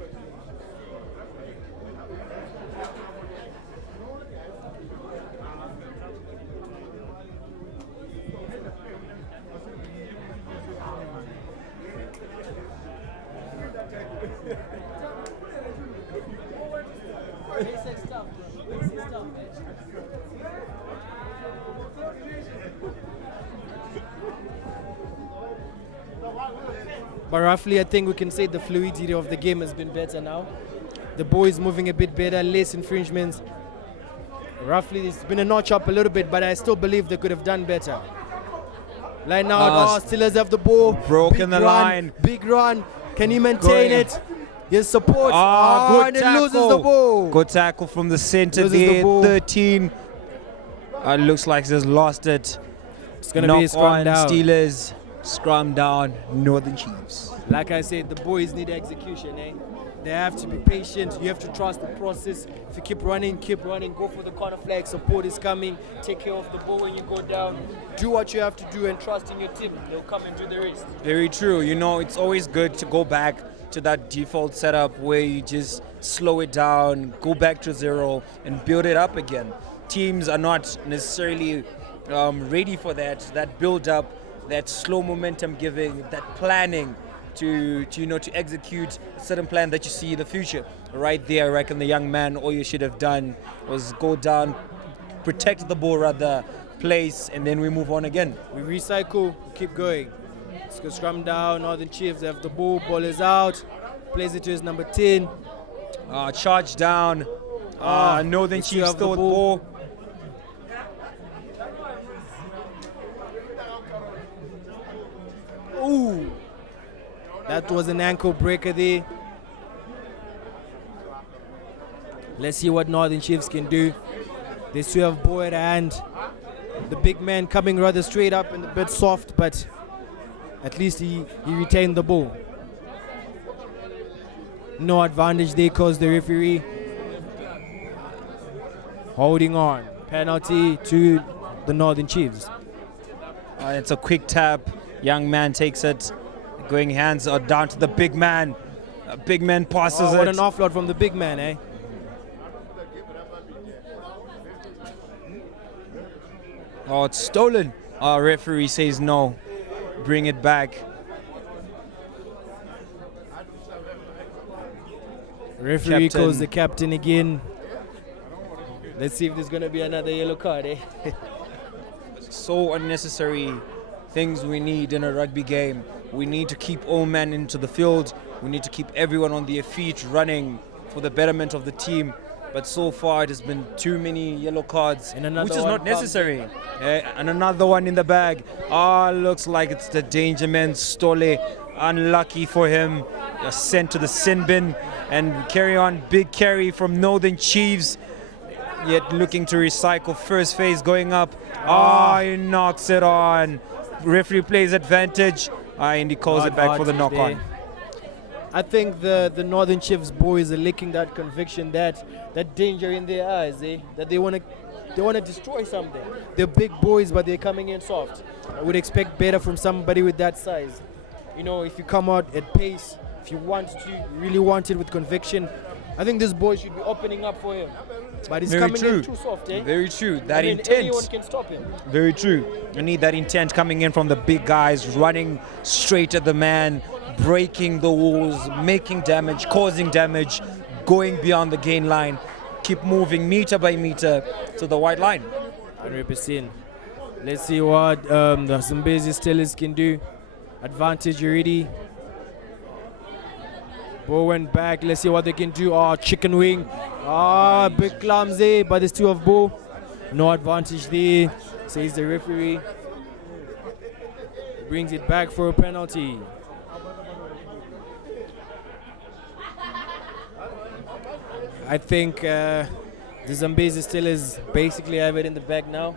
But roughly, I think we can say the fluidity of the game has been better now. The ball is moving a bit better, less infringements. Roughly, it's been a notch up a little bit, but I still believe they could have done better. Right now, Steelers have the ball. Broken the line. Big run. Can he maintain it? His support. Good and it tackle. loses the ball. Good tackle from the center Loses the there. ball. 13. Looks like he's lost it. It's going to be a scrum down. Steelers. Scrum down. Northern Chiefs. Like I said, the boys need execution, eh? They have to be patient. You have to trust the process. If you keep running, go for the corner flag. Support is coming. Take care of the ball when you go down. Do what you have to do and trust in your team. They'll come and do the rest. Very true. You know, it's always good to go back to that default setup where you just slow it down, go back to zero, and build it up again. Teams are not necessarily ready for that build up, that slow momentum giving, that planning to execute a certain plan that you see in the future. Right there, I reckon the young man, all you should have done was go down, protect the ball rather, place, and then we move on again. We recycle, keep going. Let's go scrum down. Northern Chiefs have the ball. Ball is out. Plays it to his number 10. Charge down. Northern Chiefs still with the ball. Ooh. That was an ankle breaker there. Let's see what Northern Chiefs can do. They still have ball at hand. The big man coming rather straight up and a bit soft, but at least he retained the ball. No advantage there because the referee holding on. Penalty to the Northern Chiefs. It's a quick tap. Young man takes it. Going hands are down to the big man. Big man passes it. What an offload from the big man, eh? Oh, it's stolen. Referee says no. Bring it back. Referee Captain. calls the captain again. Let's see if there's going to be another yellow card, eh? So unnecessary things we need in a rugby game. We need to keep all men into the field. We need to keep everyone on their feet running for the betterment of the team. But so far it has been too many yellow cards, which is not necessary. And another one in the bag. Looks like it's the danger man, Stole. Unlucky for him. Sent to the sin bin and carry on. Big carry from Northern Chiefs. Yet looking to recycle. First phase going up. He knocks it on. Referee plays advantage. And he calls it back for the knock on. I think the Northern Chiefs boys are licking that conviction, that danger in their eyes, that they want to destroy something. They're big boys, but they're coming in soft. I would expect better from somebody with that size. You know, if you come out at pace, if you really want it with conviction, I think this boy should be opening up for him. But he's coming in too soft, eh? Very true. That intent. Anyone can stop him. Very true. You need that intent coming in from the big guys, running straight at the man, breaking the walls, making damage, causing damage, going beyond the gain line, keep moving meter by meter to the white line. 100%. Let's see what the Zambezi Steelers can do. Advantage already. Ball went back. Let's see what they can do. Chicken wing. Big clumsy, but they still have ball. No advantage there, says the referee. Brings it back for a penalty. I think the Zambezi Steelers basically have it in the bag now.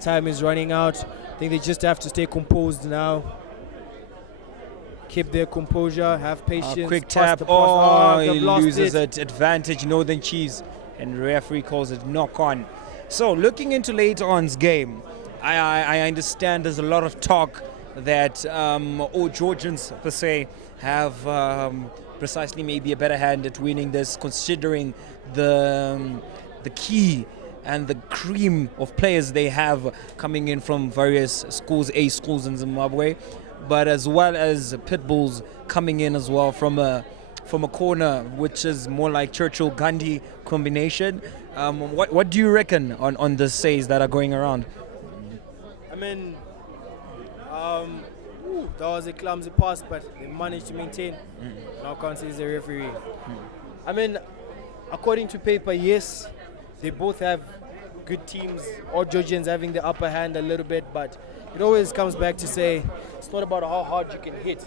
Time is running out. I think they just have to stay composed now. Keep their composure, have patience. Quick tap. He loses it. Advantage Northern Chiefs, and referee calls it knock on. So looking into later on's game, I understand there's a lot of talk that all Georgians per se have precisely maybe a better hand at winning this, considering the key and the cream of players they have coming in from various schools, A schools in Zimbabwe, but as well as pit bulls coming in as well from a corner, which is more like Churchill-Gandhi combination. What do you reckon on the says that are going around? I mean, Ooh, that was a clumsy pass, but they managed to maintain. Now counts as the referee. I mean, according to paper, yes, they both have good teams. All Georgians having the upper hand a little bit, but it always comes back to say it's not about how hard you can hit.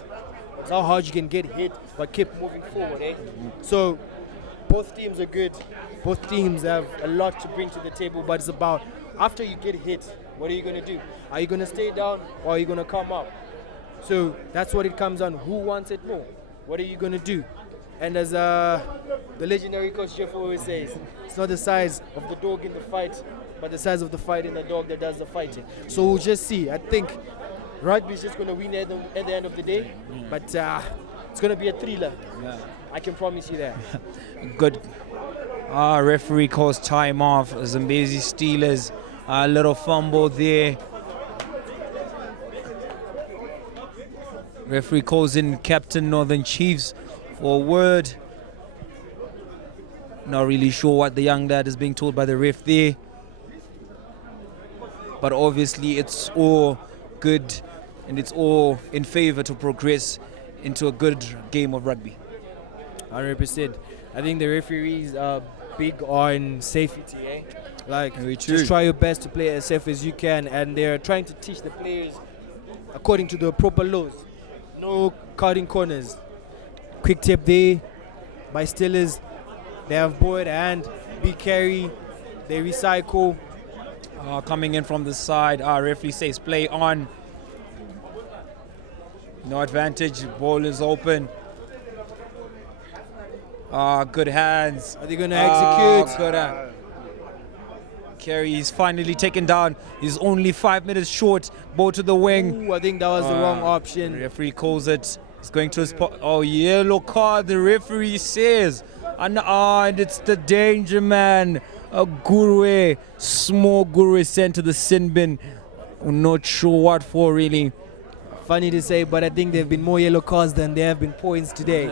It's how hard you can get hit, but keep moving forward, eh? So both teams are good. Both teams have a lot to bring to the table, but it's about after you get hit, what are you going to do? Are you going to stay down or are you going to come up? So that's what it comes on. Who wants it more? What are you going to do? And as the legendary coach Jeff always says, it's not the size of the dog in the fight, but the size of the fight in the dog that does the fighting. So we'll just see. I think rugby is just going to win at the end of the day, but it's going to be a thriller. Yeah. I can promise you that. Good. Referee calls time off. Zambezi Steelers. A little fumble there. Referee calls in Captain Northern Chiefs for a word. Not really sure what the young lad is being told by the ref there. But obviously it's all good and it's all in favor to progress into a good game of rugby. 100%. I think the referees are big on safety, eh? Like, Very true. just try your best to play as safe as you can, and they're trying to teach the players according to the proper laws. No cutting corners. Quick tip there by Steelers. They have ball at hand, big carry, they recycle. Coming in from the side, referee says play on. No advantage, ball is open. Good hands. Are they going to execute? Good carry is finally taken down. He's only 5 minutes short. Ball to the wing. Ooh, I think that was the wrong option. The referee calls it. He's going to his yellow card. The referee says. And it's the danger man. A Gurwe, small Gurwe sent to the sin bin. I'm not sure what for really. Funny to say, but I think there have been more yellow cards than there have been points today.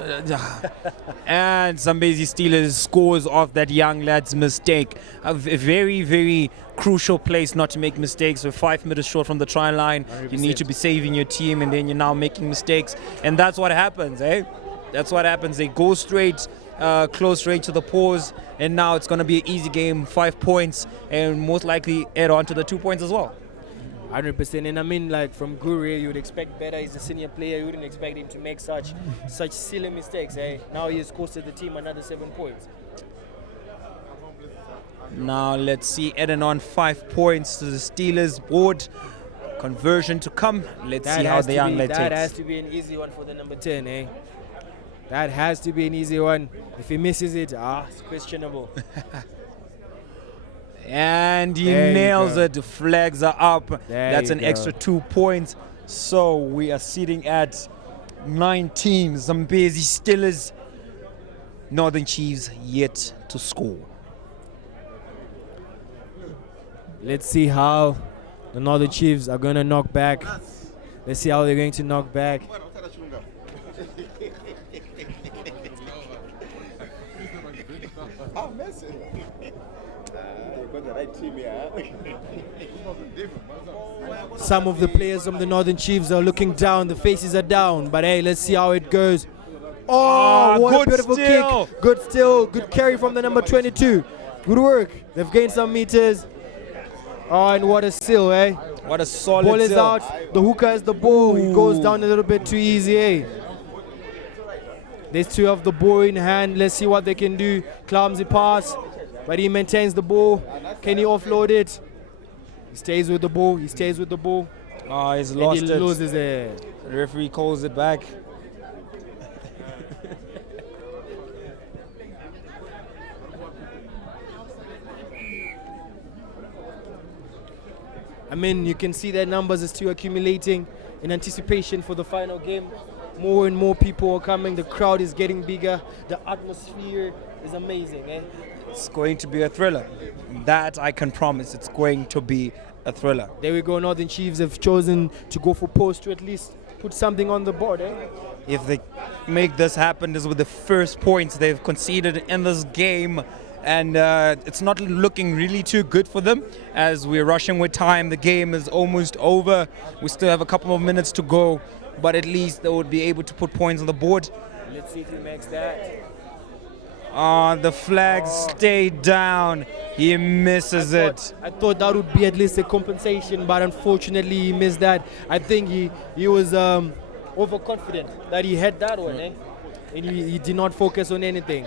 And Zambezi Steelers scores off that young lad's mistake. A very, very crucial place not to make mistakes. We're 5 minutes short from the try line. 100%. You need to be saving your team, and then you're now making mistakes. And that's what happens, eh? That's what happens. They go straight, close straight to the pause, and now it's going to be an easy game, 5 points, and most likely add on to the 2 points as well. 100%. And I mean, like, from Gurre, you would expect better. He's a senior player. You wouldn't expect him to make such silly mistakes, eh? Now he has costed the team another 7 points. Now let's see, adding on 5 points to the Steelers board. Conversion to come. Let's see how the young lad takes. That has to be an easy one for the number 10, eh? That has to be an easy one. If he misses it, it's questionable. And he nails it. The flags are up. That's an extra 2 points. So we are sitting at 19. Zambezi Steelers. Northern Chiefs yet to score. Let's see how the Northern Chiefs are going to knock back. Let's see how they're going to knock back. Some of the players from the Northern Chiefs are looking down. The faces are down. But hey, let's see how it goes. Oh, what a beautiful kick. Good steal. Good carry from the number 22. Good work. They've gained some meters. Oh, and what a steal, eh? What a solid ball is steal. out. The hooker has the ball. He goes down a little bit too easy, eh? These two have the ball in hand. Let's see what they can do. Clumsy pass. But he maintains the ball. Can he offload it? He stays with the ball. He stays with the ball. He's lost and he loses it. The referee calls it back. I mean, you can see that numbers are still accumulating in anticipation for the final game. More and more people are coming. The crowd is getting bigger. The atmosphere is amazing, eh? It's going to be a thriller. That I can promise. It's going to be a thriller. There we go. Northern Chiefs have chosen to go for post to at least put something on the board, eh? If they make this happen, this will be the first points they've conceded in this game. and it's not looking really too good for them as we're rushing with time. The game is almost over. We still have a couple of minutes to go, but at least they would be able to put points on the board. Let's see if he makes that. The flag stayed down. He misses it. I thought that would be at least a compensation, but unfortunately he missed that. I think he was overconfident that he had that one, eh? And he did not focus on anything.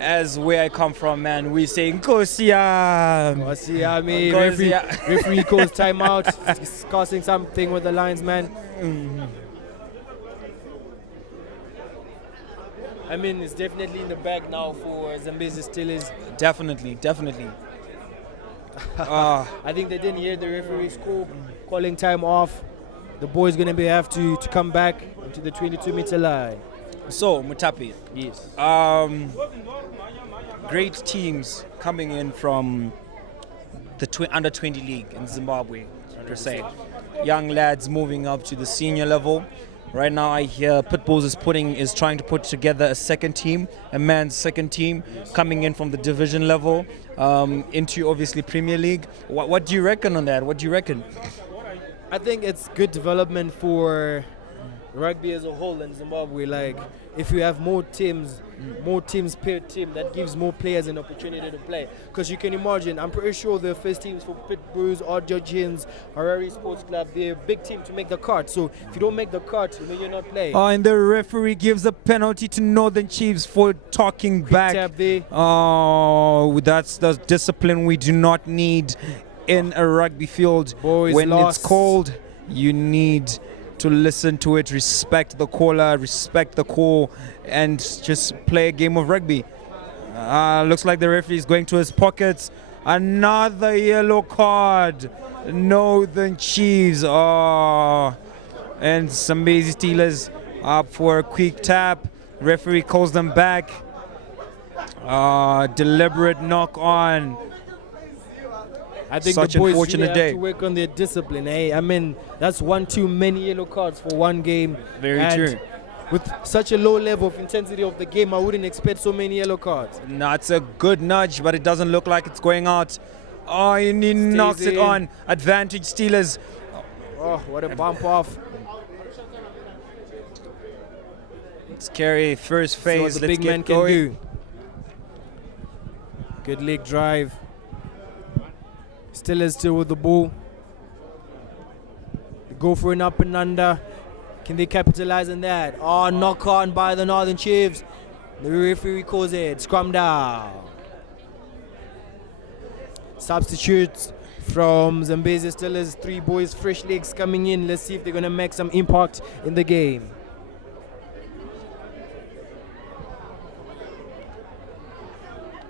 As where I come from, man, we say Nkosi yami. Referee calls timeout, discussing something with the linesman. I mean, it's definitely in the bag now for Zambezi Steelers. Definitely. I think they didn't hear the referee's call, calling time off. The boys going to have to come back into the 22-meter line. So, Mutapi. Yes. Great teams coming in from the under 20 league in Zimbabwe, per se. Young lads moving up to the senior level. Right now, I hear Pitbulls is trying to put together a second team, a man's second team, coming in from the division level into obviously Premier League. What do you reckon on that? What do you reckon? I think it's good development for rugby as a whole in Zimbabwe. Like, if you have more teams per team, that gives more players an opportunity to play. Because you can imagine, I'm pretty sure the first teams for Pitbulls, Georgians, Harare Sports Club, they're a big team to make the cut. So if you don't make the cut, you're not playing. And the referee gives a penalty to Northern Chiefs for talking back. Tap there. That's the discipline we do not need in a rugby field. Boys when lost. It's cold, you need to listen to it, respect the caller, respect the call, and just play a game of rugby. Looks like the referee is going to his pockets. Another yellow card. Northern Chiefs. And Zambezi Steelers up for a quick tap. Referee calls them back. Deliberate knock on. I think Such the boys unfortunate really have day. to work on their discipline. I mean, that's one too many yellow cards for one game. Very and true. With such a low level of intensity of the game, I wouldn't expect so many yellow cards. No, it's a good nudge, but it doesn't look like it's going out. And he knocks it on. Advantage Steelers. Oh, what a bump off. Let's carry first See phase. what the Let's big man get can going. do. Good leg drive. Still with the ball. They go for an up and under. Can they capitalize on that? Knock on by the Northern Chiefs. The referee calls it. Scrum down. Substitutes from Zambezi Steelers. 3 boys, fresh legs coming in. Let's see if they're going to make some impact in the game.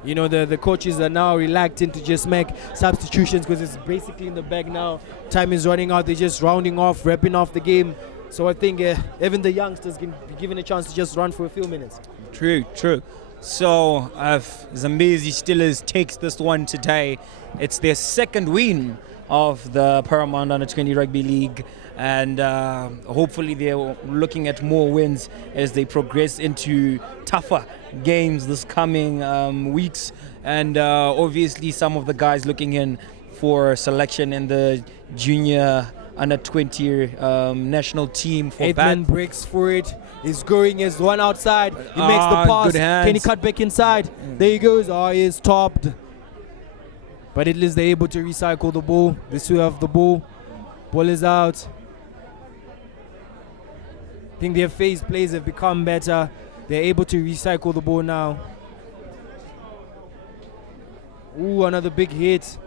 You know, the coaches are now reluctant to just make substitutions because it's basically in the bag now. Time is running out. They're just rounding off, wrapping off the game. So I think even the youngsters can be given a chance to just run for a few minutes. True. So if Zambezi Steelers takes this one today, it's their second win of the Paramount Under 20 Rugby League, and hopefully they're looking at more wins as they progress into tougher games this coming weeks, and obviously some of the guys looking in for selection in the junior under 20 national team for Edmund breaks for it. He's going as one outside. He makes the pass. Good hands. Can he cut back inside? There he goes. He is topped. But at least they're able to recycle the ball. They still have the ball. Ball is out. I think their phase plays have become better. They're able to recycle the ball now. Ooh, another big hit.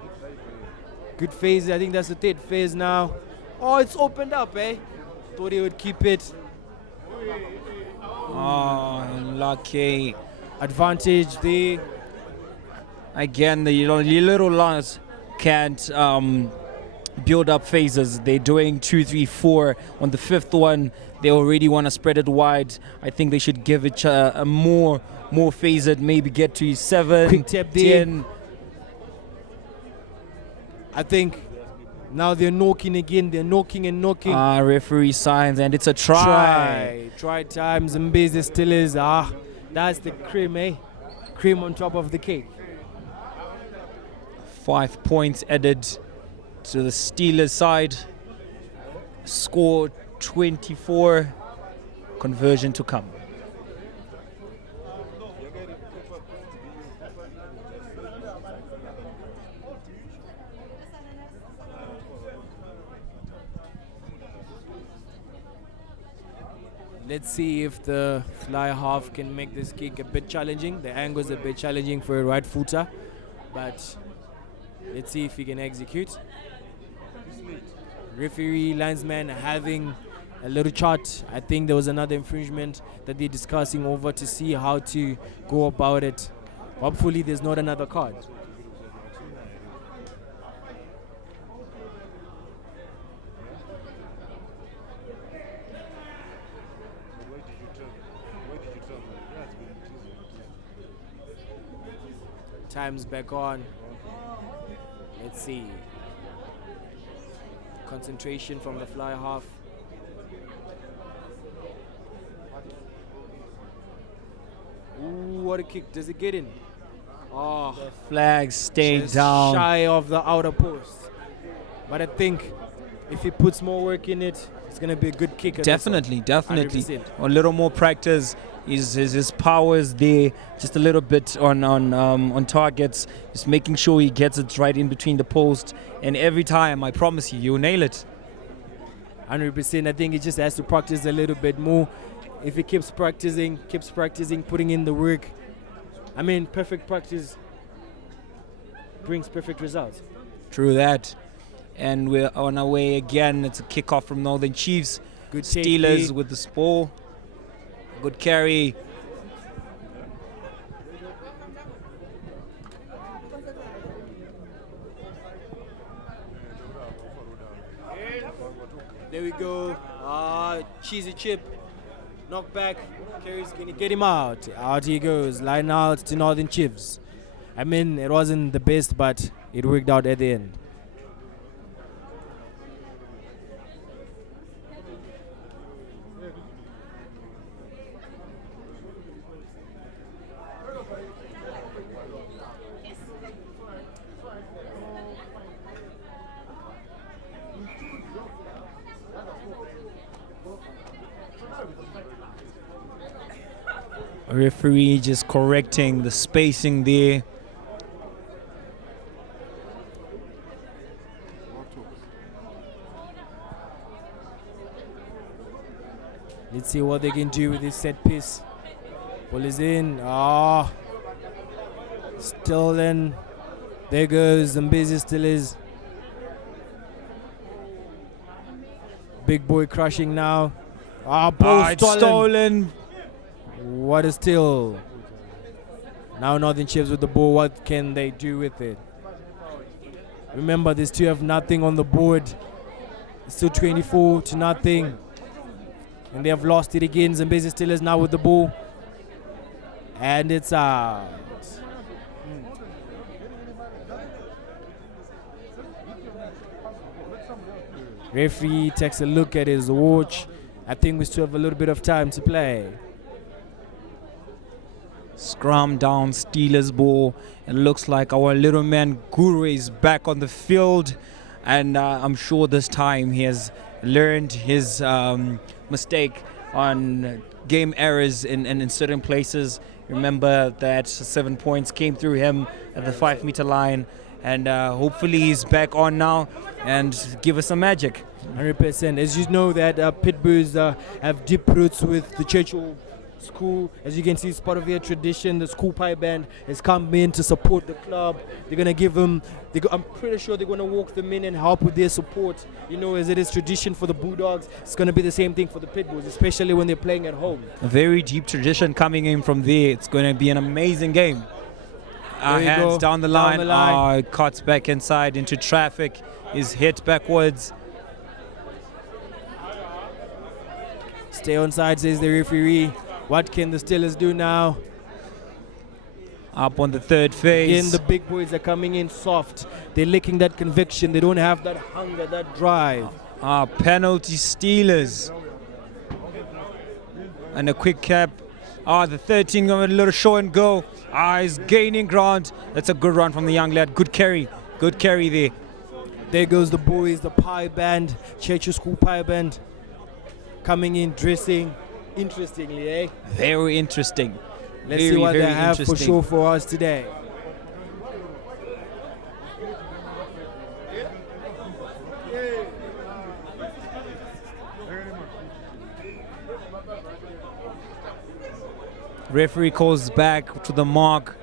Good phase. I think that's the third phase now. It's opened up, eh? Thought he would keep it. Lucky. Advantage there. Again, the little lads can't build up phases. They're doing 2, 3, 4. On the 5th one, they already want to spread it wide. I think they should give it a more phase it, maybe get to 7, Quick tap there. 10. I think now they're knocking again. They're knocking and knocking. Referee signs, and it's a try. Try time. Zambezi still is. That's the cream, eh? Cream on top of the cake. 5 points added to the Steelers side. Score 24. Conversion to come. Let's see if the fly half can make this kick a bit challenging. The angle is a bit challenging for a right footer, but let's see if he can execute. Referee, linesman having a little chart. I think there was another infringement that they're discussing over to see how to go about it. Hopefully there's not another card. Time's back on. Let's see. Concentration from the fly half. Ooh, what a kick. Does it get in? Oh, Flag stayed just down. shy of the outer post. But I think if he puts more work in it, it's going to be a good kick. Definitely. 100%. A little more practice. His powers there, just a little bit on targets, just making sure he gets it right in between the post, and every time, I promise you, you'll nail it. 100%. I think he just has to practice a little bit more. If he keeps practicing, putting in the work, I mean, perfect practice brings perfect results. True that. And we're on our way again. It's a kickoff from Northern Chiefs. Good Steelers safety. with the ball. Good carry. There we go. Cheesy chip. Knock back. Carries going to get him out. Out he goes. Line out to Northern Chiefs. I mean, it wasn't the best, but it worked out at the end. Referee just correcting the spacing there. Let's see what they can do with this set piece. Ball is in. Still in. There goes Zambezi. Still is. Big boy crushing now. Ball It's stolen. What a steal. Now Northern Chiefs with the ball. What can they do with it? Remember, they still have nothing on the board. It's still 24-0. And they have lost it again. Zambezi still is now with the ball. And it's out. Referee takes a look at his watch. I think we still have a little bit of time to play. Scrum down, Steelers ball. It looks like our little man Guru is back on the field, and I'm sure this time he has learned his mistake on game errors in certain places. Remember that 7 points came through him at the 5-meter line, and hopefully he's back on now and give us some magic. 100%. As you know that Pitbulls have deep roots with the Churchill School. As you can see, it's part of their tradition. The school pipe band has come in to support the club. They're going to give them, I'm pretty sure they're going to walk them in and help with their support. You know, as it is tradition for the Bulldogs, it's going to be the same thing for the Pitbulls, especially when they're playing at home. A very deep tradition coming in from there. It's going to be an amazing game. Hands down the line. It cuts back inside into traffic. Is hit backwards. Stay on side, says the referee. What can the Steelers do now? Up on the third phase. Again, the big boys are coming in soft. They're lacking that conviction. They don't have that hunger, that drive. Penalty Steelers. And a quick cap. The 13 going a little show and go. He's gaining ground. That's a good run from the young lad. Good carry. Good carry there. There goes the boys, the pie band, Churchill School pie band, coming in, dressing interestingly, eh? Very interesting. Let's see what they have for sure for us today. Referee calls back to the mark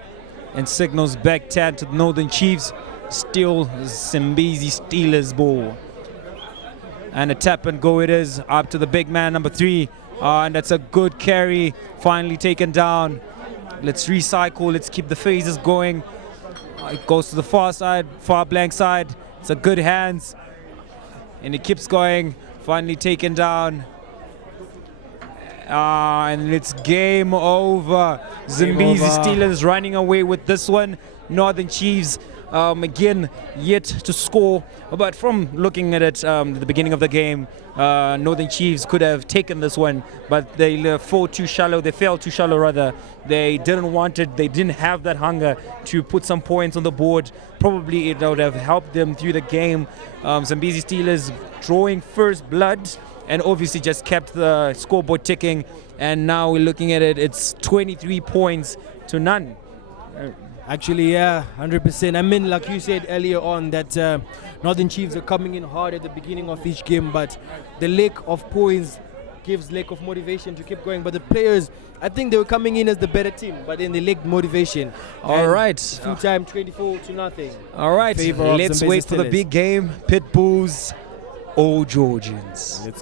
and signals back 10 to the Northern Chiefs. Still Zambezi Steelers ball. And a tap and go it is up to the big man, number 3. And that's a good carry, finally taken down. Let's recycle, let's keep the phases going. It goes to the far side, far blank side. It's a good hands. And it keeps going, finally taken down. And it's game over. Zambezi Steelers running away with this one. Northern Chiefs again yet to score, but from looking at it at the beginning of the game, Northern Chiefs could have taken this one, but they fell too shallow. They fell too shallow rather. They didn't want it. They didn't have that hunger to put some points on the board. Probably it would have helped them through the game. Zambezi Steelers drawing first blood and obviously just kept the scoreboard ticking, and now we're looking at it, it's 23 points to none. Actually, yeah, 100%. I mean, like you said earlier on, that Northern Chiefs are coming in hard at the beginning of each game, but the lack of points gives lack of motivation to keep going. But the players, I think they were coming in as the better team, but then they lacked motivation. All right. Full time, 24-0. All right, let's wait for the big game. Pitbulls, All Georgians. Let's